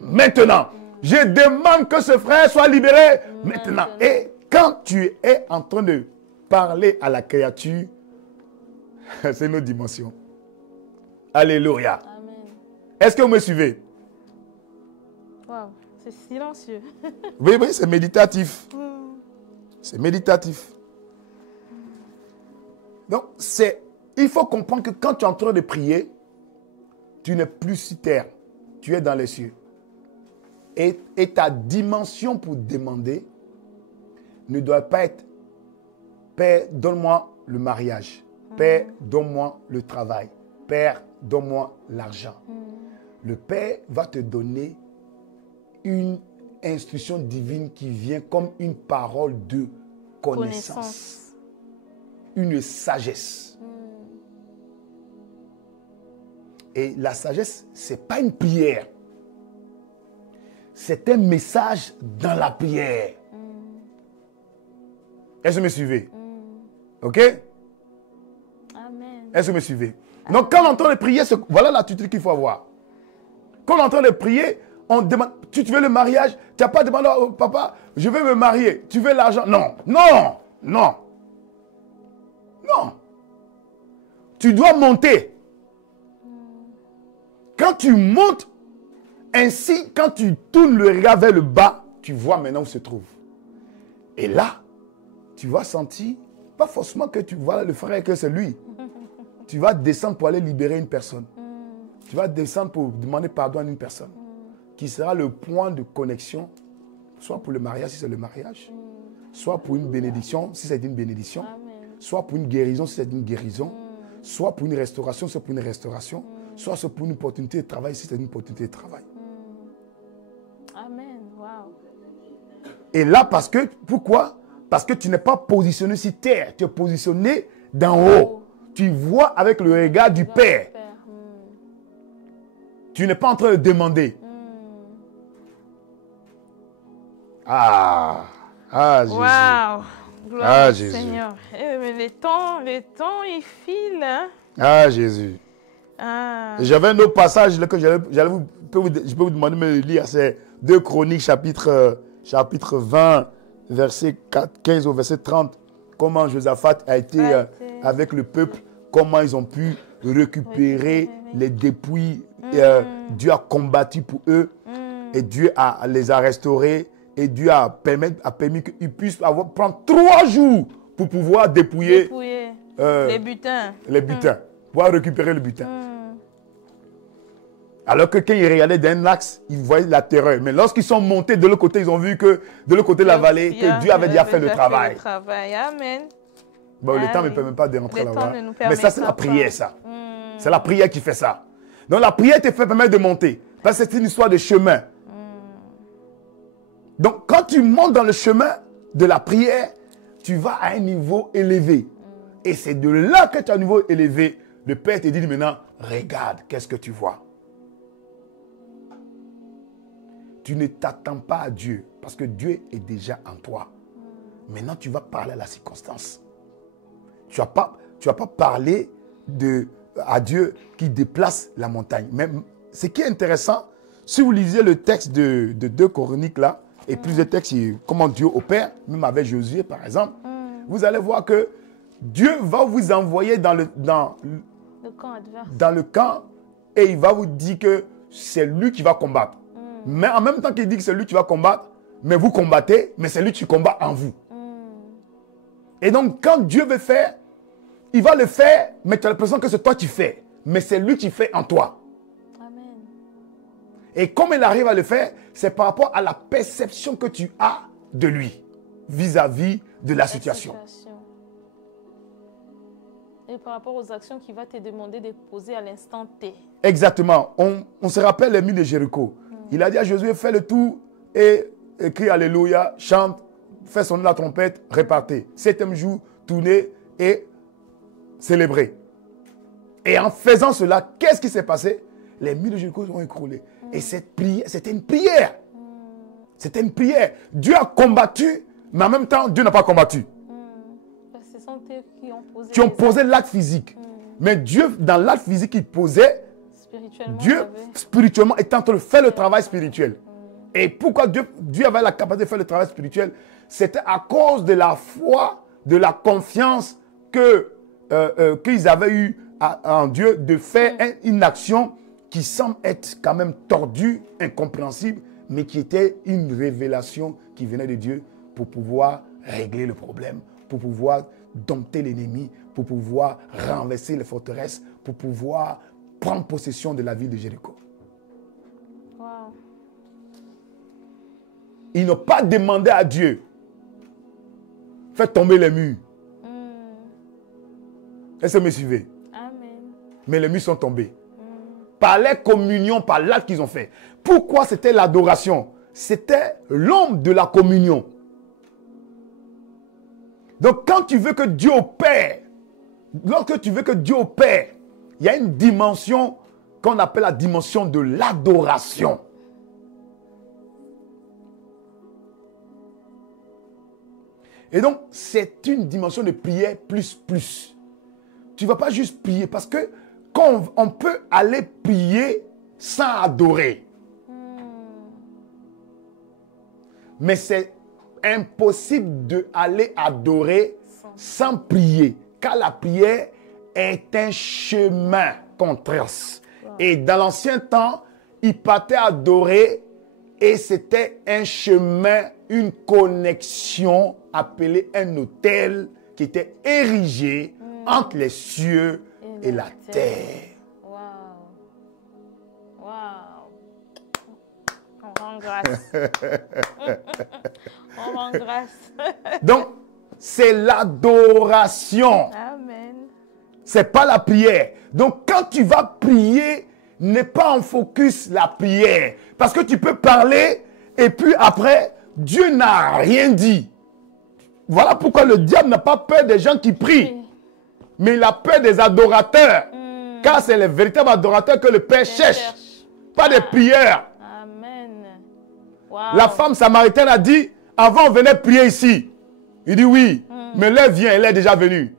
maintenant. Je demande que ce frère soit libéré maintenant. Et quand tu es en train de parler à la créature, c'est une autre dimension. Alléluia. Amen. Est-ce que vous me suivez? Wow, c'est silencieux. Oui, oui, c'est méditatif. C'est méditatif. Donc, il faut comprendre que quand tu es en train de prier, tu n'es plus sur terre. Tu es dans les cieux. Et ta dimension pour demander ne doit pas être Père, donne-moi le mariage. Père, donne-moi le travail. Père, donne-moi l'argent. Le Père va te donner une instruction divine qui vient comme une parole de connaissance. Une sagesse. Et la sagesse, ce n'est pas une prière. C'est un message dans la prière. Est-ce que vous me suivez? Ok? Amen. Est-ce que vous me suivez? Donc, quand on entend de prier, voilà l'attitude qu'il faut avoir. Quand on entend de prier, on demande, tu veux le mariage? Tu n'as pas demandé au papa, je veux me marier. Tu veux l'argent? Non, non, non. Non. Tu dois monter. Quand tu montes, ainsi, quand tu tournes le regard vers le bas, tu vois maintenant où se trouve. Et là, tu vas sentir, pas forcément que tu vois le frère que c'est lui. Tu vas descendre pour aller libérer une personne. Tu vas descendre pour demander pardon à une personne. Qui sera le point de connexion, soit pour le mariage si c'est le mariage, soit pour une bénédiction si c'est une bénédiction, soit pour une guérison si c'est une guérison, soit pour une restauration si c'est pour une restauration, soit pour une opportunité de travail si c'est une opportunité de travail. Amen. Wow. Et là, parce que, pourquoi? Parce que tu n'es pas positionné sur terre, tu es positionné d'en haut. Tu vois avec le regard du Père. Tu n'es pas en train de demander. Ah, Jésus. Wow. Gloire Ah, au Jésus. Seigneur. Eh, mais le temps, il file. Hein? Ah, Jésus. Ah. J'avais un autre passage là, que je peux vous demander de me le lire. C'est 2 Chroniques, chapitre 20, verset 15 au verset 30. Comment Josaphat a été avec le peuple, comment ils ont pu récupérer les dépouilles. Dieu a combattu pour eux et Dieu les a restaurés. Et Dieu a permis qu'ils puissent prendre 3 jours pour pouvoir dépouiller les butins. Les butins. Pouvoir récupérer le butin. Alors que quand ils regardaient d'un axe, ils voyaient la terreur. Mais lorsqu'ils sont montés de l'autre côté, ils ont vu que de l'autre côté de la vallée, que Dieu avait déjà fait le travail. Amen. Bon, le temps ne me permet pas de rentrer là-bas. Mais ça, c'est la pas. prière, ça. C'est la prière qui fait ça. Donc la prière te fait permettre de monter. Parce que c'est une histoire de chemin. Donc quand tu montes dans le chemin de la prière, tu vas à un niveau élevé. Et c'est de là que tu as un niveau élevé. Le Père te dit maintenant, regarde, qu'est-ce que tu vois? Tu ne t'attends pas à Dieu parce que Dieu est déjà en toi. Maintenant, tu vas parler à la circonstance. Tu ne vas pas parler à Dieu qui déplace la montagne. Mais ce qui est intéressant, si vous lisez le texte de 2 Chroniques là, et plusieurs textes, comment Dieu opère, même avec Josué par exemple, vous allez voir que Dieu va vous envoyer dans le camp adverse. Dans le camp et il va vous dire que c'est lui qui va combattre. Mais en même temps qu'il dit que c'est lui qui va combattre, mais vous combattez, mais c'est lui qui combat en vous. Et donc quand Dieu veut faire, il va le faire, mais tu as l'impression que c'est toi qui fais. Mais c'est lui qui fait en toi. Amen. Et comme il arrive à le faire, c'est par rapport à la perception que tu as de lui vis-à-vis de la situation. Et par rapport aux actions qu'il va te demander de poser à l'instant T. Exactement. On se rappelle les murs de Jéricho. Il a dit à Josué, fais le tour et crie Alléluia, chante, fais sonner la trompette, repartez. 7e jour, tournez et célébrez. Et en faisant cela, qu'est-ce qui s'est passé? Les murs de Jéricho ont écroulé. Et cette prière, c'était une prière. C'était une prière. Dieu a combattu, mais en même temps, Dieu n'a pas combattu. Ce sont eux qui ont posé, qui ont posé l'acte physique. Mais Dieu, dans l'acte physique qu'il posait, Dieu, spirituellement, est en train de faire le travail spirituel. Et pourquoi Dieu avait la capacité de faire le travail spirituel? C'était à cause de la foi, de la confiance qu'ils avaient eue en Dieu de faire une action qui semble être quand même tordue, incompréhensible, mais qui était une révélation qui venait de Dieu pour pouvoir régler le problème, pour pouvoir dompter l'ennemi, pour pouvoir renverser les forteresses, pour pouvoir prendre possession de la ville de Jéricho. Wow. Ils n'ont pas demandé à Dieu, faites tomber les murs. Est-ce que vous me suivez? Amen. Mais les murs sont tombés. Par la communion, par l'acte qu'ils ont fait. Pourquoi c'était l'adoration? C'était l'homme de la communion. Donc quand tu veux que Dieu opère, lorsque tu veux que Dieu opère, il y a une dimension qu'on appelle la dimension de l'adoration. Et donc, c'est une dimension de prière plus. Tu ne vas pas juste prier parce que quand on peut aller prier sans adorer. Mais c'est impossible d'aller adorer sans prier. Car la prière est un chemin qu'on trace. Et dans l'ancien temps, ils partaient adorer et c'était un chemin, une connexion appelée un autel qui était érigé entre les cieux et la terre. Wow. On rend grâce. On rend grâce. Donc, c'est l'adoration. Amen. C'est pas la prière. Donc, quand tu vas prier, n'est pas en focus la prière. Parce que tu peux parler et puis après, Dieu n'a rien dit. Voilà pourquoi le diable n'a pas peur des gens qui prient. Mais il a peur des adorateurs. Car c'est les véritables adorateurs que le Père cherche. Pas des prieurs. Amen. Wow. La femme samaritaine a dit, avant on venait prier ici. Il dit oui, mais l'heure vient, elle est déjà venue.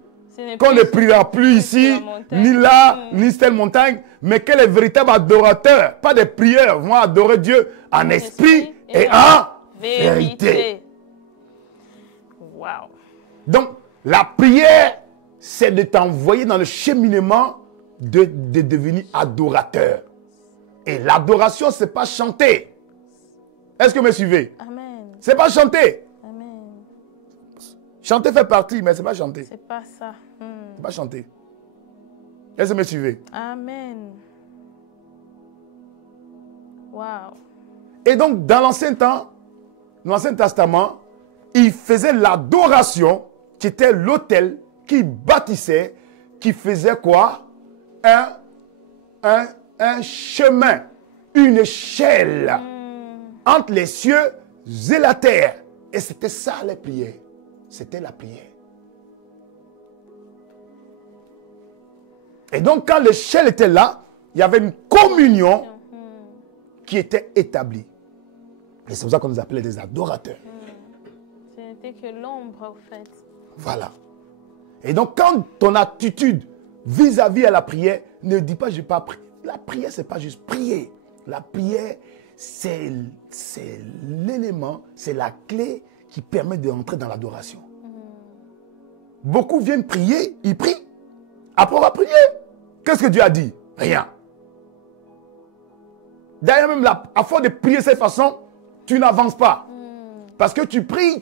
Qu'on ne priera plus ici, ni là, ni telle montagne, mais que les véritables adorateurs, pas des prieurs, vont adorer Dieu en esprit et en vérité. Wow. Donc, la prière, c'est de t'envoyer dans le cheminement de devenir adorateur. Et l'adoration, ce n'est pas chanter. Est-ce que vous me suivez? Amen. Ce n'est pas chanter. Amen. Chanter fait partie, mais ce n'est pas chanter. C'est pas ça. C'est pas chanter. Est-ce que vous me suivez? Amen. Wow. Et donc, dans l'Ancien temps, dans l'Ancien Testament, il faisait l'adoration, qui était l'autel, qui bâtissait, qui faisait quoi? Un chemin, une échelle entre les cieux et la terre. Et c'était ça les prières. C'était la prière. Et donc, quand l'échelle était là, il y avait une communion qui était établie. Et c'est pour ça qu'on nous appelait des adorateurs. Ce n'était que l'ombre, en fait. Voilà. Et donc, quand ton attitude vis-à-vis à la prière, ne dis pas, je n'ai pas prié. La prière, ce n'est pas juste prier. La prière, c'est l'élément, c'est la clé qui permet d'entrer dans l'adoration. Beaucoup viennent prier, ils prient. Après, on va prier. Qu'est-ce que Dieu a dit? Rien. D'ailleurs, même à force de prier de cette façon, tu n'avances pas. Parce que tu pries.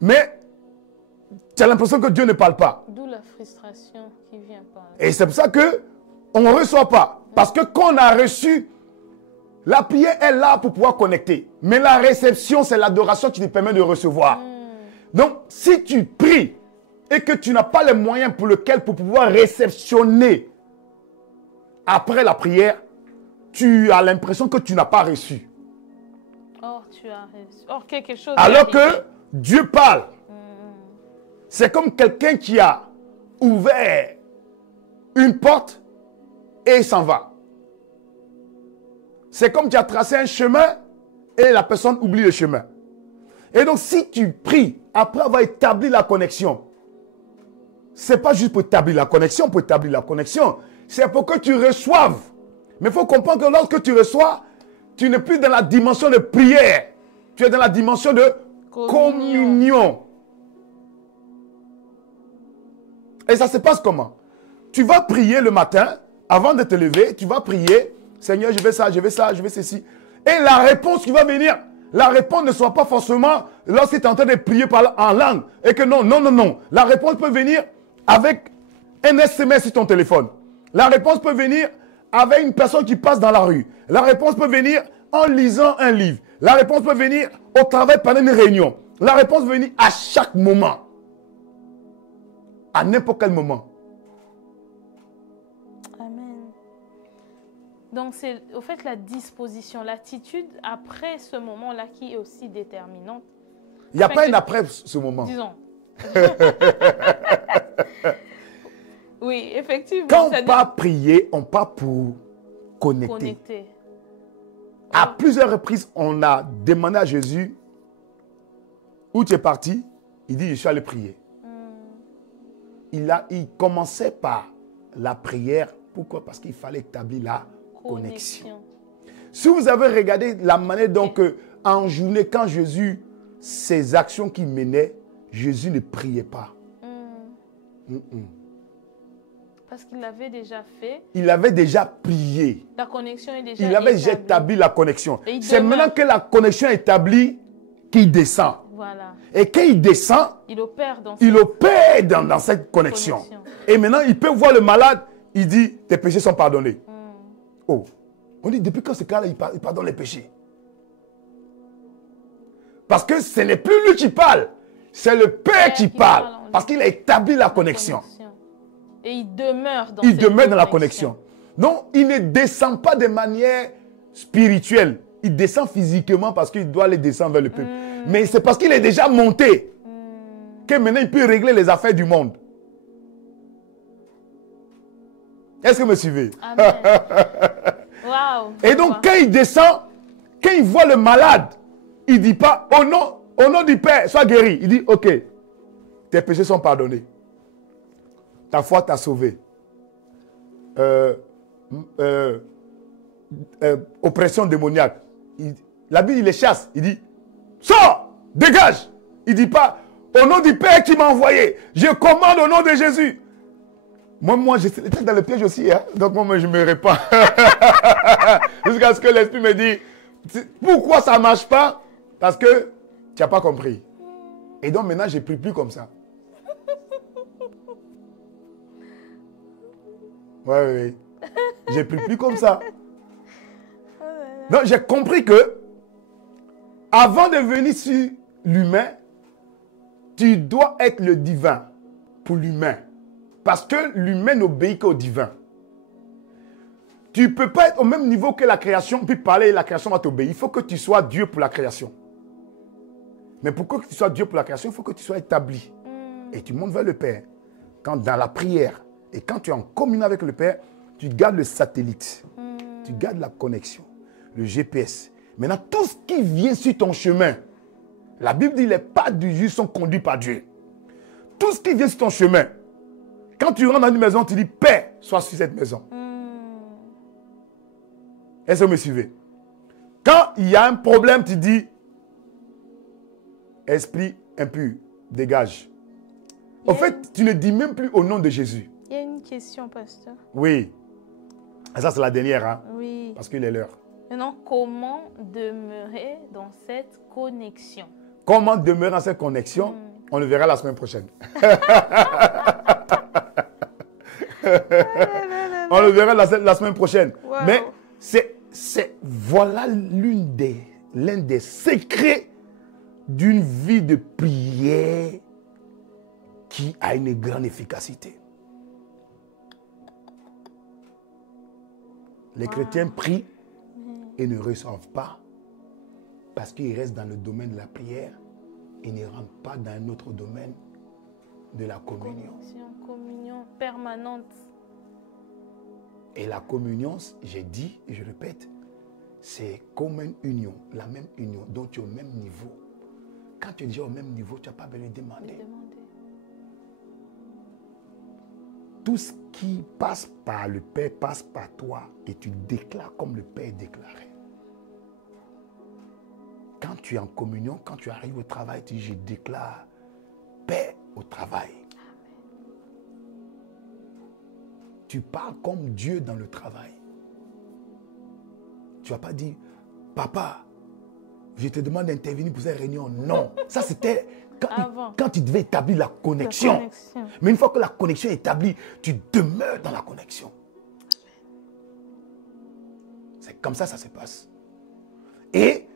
Mais tu as l'impression que Dieu ne parle pas. D'où la frustration qui vient par là. Et c'est pour ça qu'on ne reçoit pas. Parce que quand on a reçu, la prière est là pour pouvoir connecter. Mais la réception, c'est l'adoration qui te permet de recevoir. Donc, si tu pries et que tu n'as pas les moyens pour pouvoir réceptionner après la prière, tu as l'impression que tu n'as pas reçu. Or, tu as reçu. Or, quelque chose. Alors que Dieu parle. C'est comme quelqu'un qui a ouvert une porte et il s'en va. C'est comme tu as tracé un chemin et la personne oublie le chemin. Et donc, si tu pries après avoir établi la connexion, ce n'est pas juste pour établir la connexion, c'est pour que tu reçoives. Mais il faut comprendre que lorsque tu reçois, tu n'es plus dans la dimension de prière. Tu es dans la dimension de communion. Et ça se passe comment? Tu vas prier le matin, avant de te lever, tu vas prier. Seigneur, je veux ça, je veux ça, je veux ceci. Et la réponse qui va venir, la réponse ne sera pas forcément lorsque tu es en train de prier en langue. Et que non. La réponse peut venir avec un SMS sur ton téléphone. La réponse peut venir avec une personne qui passe dans la rue. La réponse peut venir en lisant un livre. La réponse peut venir au travail pendant une réunion. La réponse peut venir à chaque moment. À n'importe quel moment. Amen. Donc c'est au fait la disposition, l'attitude après ce moment-là qui est aussi déterminante. Il n'y a pas un après ce moment. Disons. Oui, effectivement. Quand on part prier, on part pour connecter. À plusieurs reprises, on a demandé à Jésus où tu es parti. Il dit, je suis allé prier. Il commençait par la prière. Pourquoi? Parce qu'il fallait établir la connexion. Si vous avez regardé la manière dont en journée, quand Jésus, ses actions qu'il menait, Jésus ne priait pas. Parce qu'il l'avait déjà fait. Il avait déjà prié. La connexion est déjà Il avait déjà établi la connexion. C'est maintenant que la connexion est établie qu'il descend. Voilà. Et quand il descend, il opère dans cette connexion. Et maintenant, il peut voir le malade. Il dit, tes péchés sont pardonnés. Oh, on dit, depuis quand ce cas-là, il pardonne les péchés? Parce que ce n'est plus lui qui parle. C'est le Père qui parle. Parce qu'il a établi la connexion. Et il demeure dans la connexion. Donc, il ne descend pas de manière spirituelle. Il descend physiquement parce qu'il doit aller descendre vers le peuple. Mais c'est parce qu'il est déjà monté que maintenant il peut régler les affaires du monde. Est-ce que vous me suivez? Amen. Wow. Et donc, quand il descend, quand il voit le malade, il ne dit pas, au nom du Père, sois guéri. Il dit, ok, tes péchés sont pardonnés. Ta foi t'a sauvé. Oppression démoniaque. La Bible, il les chasse. Il dit, sors, dégage. Il ne dit pas, au nom du Père qui m'a envoyé, je commande au nom de Jésus. Moi j'étais dans le piège aussi. Hein? Donc, moi, je ne me répands. Jusqu'à ce que l'Esprit me dit, pourquoi ça ne marche pas? Parce que tu n'as pas compris. Et donc, maintenant, je ne prie plus comme ça. Oui. Je ne prie plus comme ça. Donc, j'ai compris que avant de venir sur l'humain, tu dois être le divin pour l'humain. Parce que l'humain n'obéit qu'au divin. Tu ne peux pas être au même niveau que la création, puis parler et la création va t'obéir. Il faut que tu sois Dieu pour la création. Mais pour que tu sois Dieu pour la création, il faut que tu sois établi. Et tu montes vers le Père. Quand dans la prière, et quand tu es en communion avec le Père, tu gardes le satellite. Tu gardes la connexion, le GPS. Maintenant, tout ce qui vient sur ton chemin, la Bible dit les pas du juste sont conduits par Dieu. Tout ce qui vient sur ton chemin, quand tu rentres dans une maison, tu dis paix soit sur cette maison. Est-ce que vous me suivez? Quand il y a un problème, tu dis esprit impur, dégage. En fait, tu ne dis même plus au nom de Jésus. Il y a une question, pasteur. Oui. Et ça, c'est la dernière, hein? Oui. Parce qu'il est l'heure. Maintenant, comment demeurer dans cette connexion? Comment demeurer dans cette connexion? On le verra la semaine prochaine. On le verra la semaine prochaine. Wow. Mais voilà l'un des secrets d'une vie de prière qui a une grande efficacité. Les chrétiens prient et ne reçoivent pas parce qu'ils restent dans le domaine de la prière et ne rentrent pas dans un autre domaine de la communion. Communion permanente. Et la communion, j'ai dit et je répète, c'est comme une union, la même union, donc tu es au même niveau. Quand tu es déjà au même niveau, tu n'as pas besoin de demander. Tout ce qui passe par le Père passe par toi et tu déclares comme le Père déclarait. Quand tu es en communion, quand tu arrives au travail, tu dis, je déclare paix au travail. Tu parles comme Dieu dans le travail. Tu ne vas pas dire, papa, je te demande d'intervenir pour cette réunion. Non, ça c'était quand tu devais établir la connexion. Mais une fois que la connexion est établie, tu demeures dans la connexion. C'est comme ça que ça se passe. Et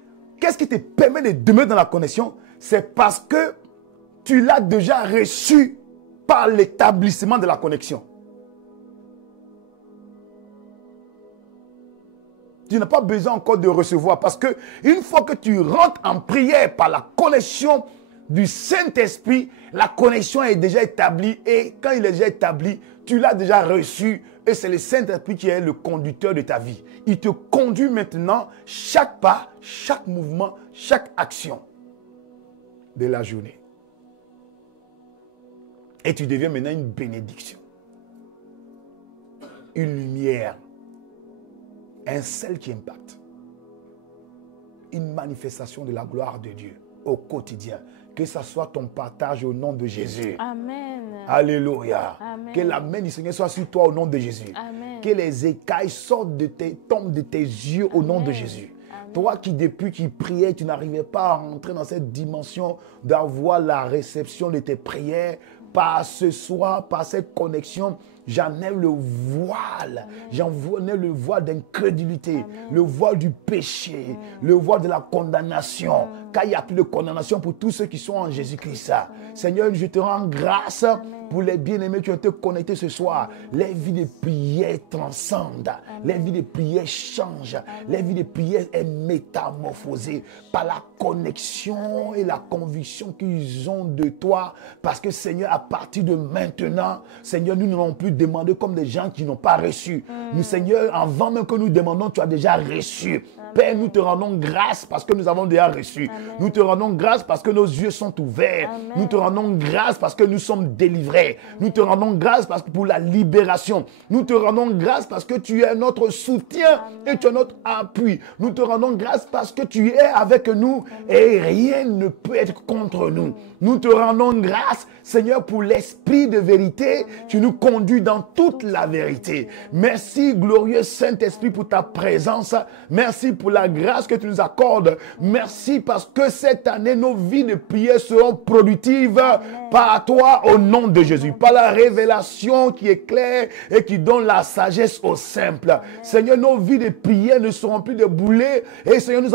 qu'est-ce qui te permet de demeurer dans la connexion? C'est parce que tu l'as déjà reçu par l'établissement de la connexion. Tu n'as pas besoin encore de recevoir parce que une fois que tu rentres en prière par la connexion du Saint-Esprit, la connexion est déjà établie et quand il est déjà établi, tu l'as déjà reçu et c'est le Saint-Esprit qui est le conducteur de ta vie. Il te conduit maintenant chaque pas, chaque mouvement, chaque action de la journée. Et tu deviens maintenant une bénédiction, une lumière, un sel qui impacte, une manifestation de la gloire de Dieu au quotidien. Que ce soit ton partage au nom de Jésus. Amen. Alléluia. Amen. Que la main du Seigneur soit sur toi au nom de Jésus. Amen. Que les écailles sortent tombent de tes yeux au nom de Jésus. Amen. Toi qui depuis tu priais, tu n'arrivais pas à rentrer dans cette dimension d'avoir la réception de tes prières, par ce soir, par cette connexion, j'enlève le voile. J'enlève le voile d'incrédulité, le voile du péché, le voile de la condamnation. Car il n'y a plus de condamnation pour tous ceux qui sont en Jésus-Christ. Seigneur, je te rends grâce pour les bien-aimés qui ont été connectés ce soir. Les vies de prière transcendent. Les vies de prière changent. Les vies de prière est métamorphosée par la connexion et la conviction qu'ils ont de toi. Parce que Seigneur, à partir de maintenant, Seigneur, nous n'allons plus demander comme des gens qui n'ont pas reçu. Nous, Seigneur, avant même que nous demandons, tu as déjà reçu. Père, nous te rendons grâce parce que nous avons déjà reçu. Amen. Nous te rendons grâce parce que nos yeux sont ouverts. Amen. Nous te rendons grâce parce que nous sommes délivrés. Amen. Nous te rendons grâce parce que pour la libération. Nous te rendons grâce parce que tu es notre soutien. Amen. Et tu es notre appui. Nous te rendons grâce parce que tu es avec nous. Amen. Et rien ne peut être contre nous. Nous te rendons grâce, Seigneur, pour l'esprit de vérité. Tu nous conduis dans toute la vérité. Merci, glorieux Saint-Esprit, pour ta présence. Merci pour la grâce que tu nous accordes. Merci parce que cette année, nos vies de prière seront productives par toi au nom de Jésus. Par la révélation qui est claire et qui donne la sagesse aux simples. Seigneur, nos vies de prière ne seront plus de boulets. Et Seigneur, nous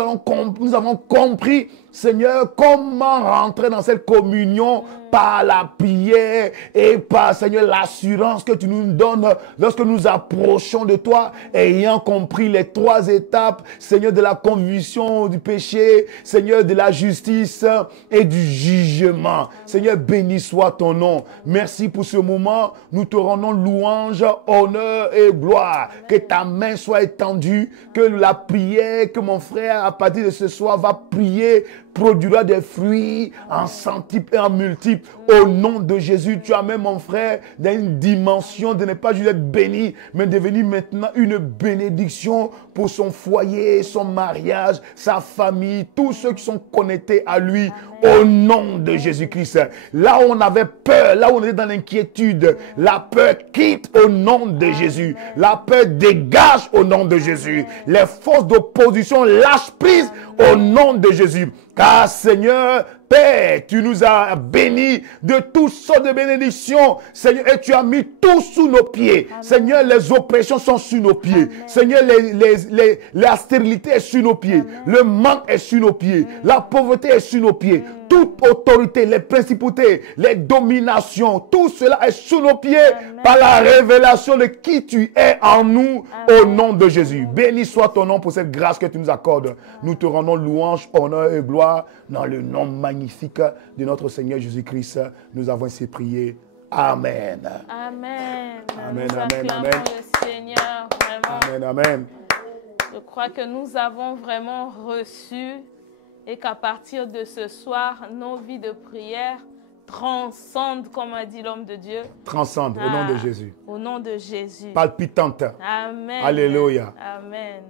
avons compris, Seigneur, comment rentrer dans cette communion par la prière et par, Seigneur, l'assurance que tu nous donnes lorsque nous approchons de toi, ayant compris les 3 étapes, Seigneur, de la conviction du péché, Seigneur, de la justice et du jugement. Seigneur, béni soit ton nom. Merci pour ce moment. Nous te rendons louange, honneur et gloire. Que ta main soit étendue, que la prière que mon frère, à partir de ce soir, va prier, produira des fruits en centiples et en multiples. Au nom de Jésus, tu as même mon frère dans une dimension de ne pas juste être béni, mais devenir maintenant une bénédiction pour son foyer, son mariage, sa famille, tous ceux qui sont connectés à lui. Au nom de Jésus-Christ. Là où on avait peur, là où on était dans l'inquiétude, la peur quitte au nom de Jésus. La peur dégage au nom de Jésus. Les forces d'opposition lâchent prise au nom de Jésus. Car Seigneur, Père, tu nous as bénis de toutes sortes de bénédictions. Seigneur, et tu as mis tout sous nos pieds. Amen. Seigneur, les oppressions sont sous nos pieds. Amen. Seigneur, la stérilité est sous nos pieds. Amen. Le manque est sous nos pieds. Amen. La pauvreté est sous nos pieds. Amen. Toute autorité, les principautés, les dominations, tout cela est sous nos pieds. Amen. Par la révélation de qui tu es en nous. Amen. Au nom de Jésus. Amen. Béni soit ton nom pour cette grâce que tu nous accordes. Nous te rendons louange, honneur et gloire dans le nom magnifique de notre Seigneur Jésus-Christ. Nous avons ainsi prié. Amen. Amen. Amen, Nous amen, acclamons amen. le Seigneur, vraiment. Amen, amen. Je crois que nous avons vraiment reçu et qu'à partir de ce soir, nos vies de prière transcendent, comme a dit l'homme de Dieu. Transcende au nom de Jésus. Au nom de Jésus. Palpitante. Amen. Alléluia. Amen.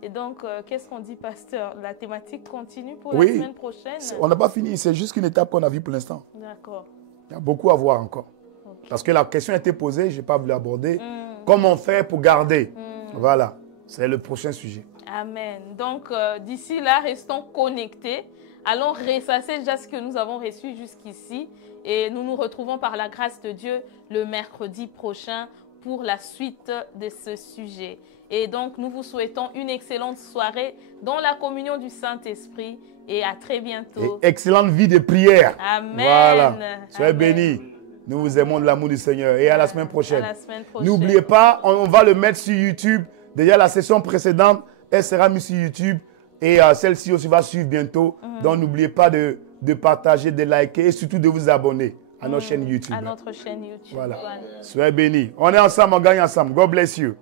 Et donc, qu'est-ce qu'on dit, pasteur? La thématique continue pour Oui. la semaine prochaine? On n'a pas fini, c'est juste une étape qu'on a vue pour l'instant. D'accord. Il y a beaucoup à voir encore. Okay. Parce que la question a été posée, je n'ai pas voulu aborder. Comment faire pour garder? Voilà, c'est le prochain sujet. Amen. Donc, d'ici là, restons connectés. Allons ressasser déjà ce que nous avons reçu jusqu'ici. Et nous nous retrouvons par la grâce de Dieu le mercredi prochain pour la suite de ce sujet. Et donc, nous vous souhaitons une excellente soirée dans la communion du Saint-Esprit. Et à très bientôt. Et excellente vie de prière. Amen. Voilà. Soyez Amen. bénis. Nous vous aimons de l'amour du Seigneur. Et à la semaine prochaine. À la semaine prochaine. N'oubliez pas, on va le mettre sur YouTube. Déjà, la session précédente, elle sera mise sur YouTube. Et celle-ci aussi va suivre bientôt. Donc, n'oubliez pas de partager, de liker et surtout de vous abonner à notre chaîne YouTube. À notre chaîne YouTube. Voilà. Soyez bénis. On est ensemble, on gagne ensemble. God bless you.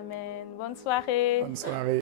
Amen. Bonne soirée. Bonne soirée.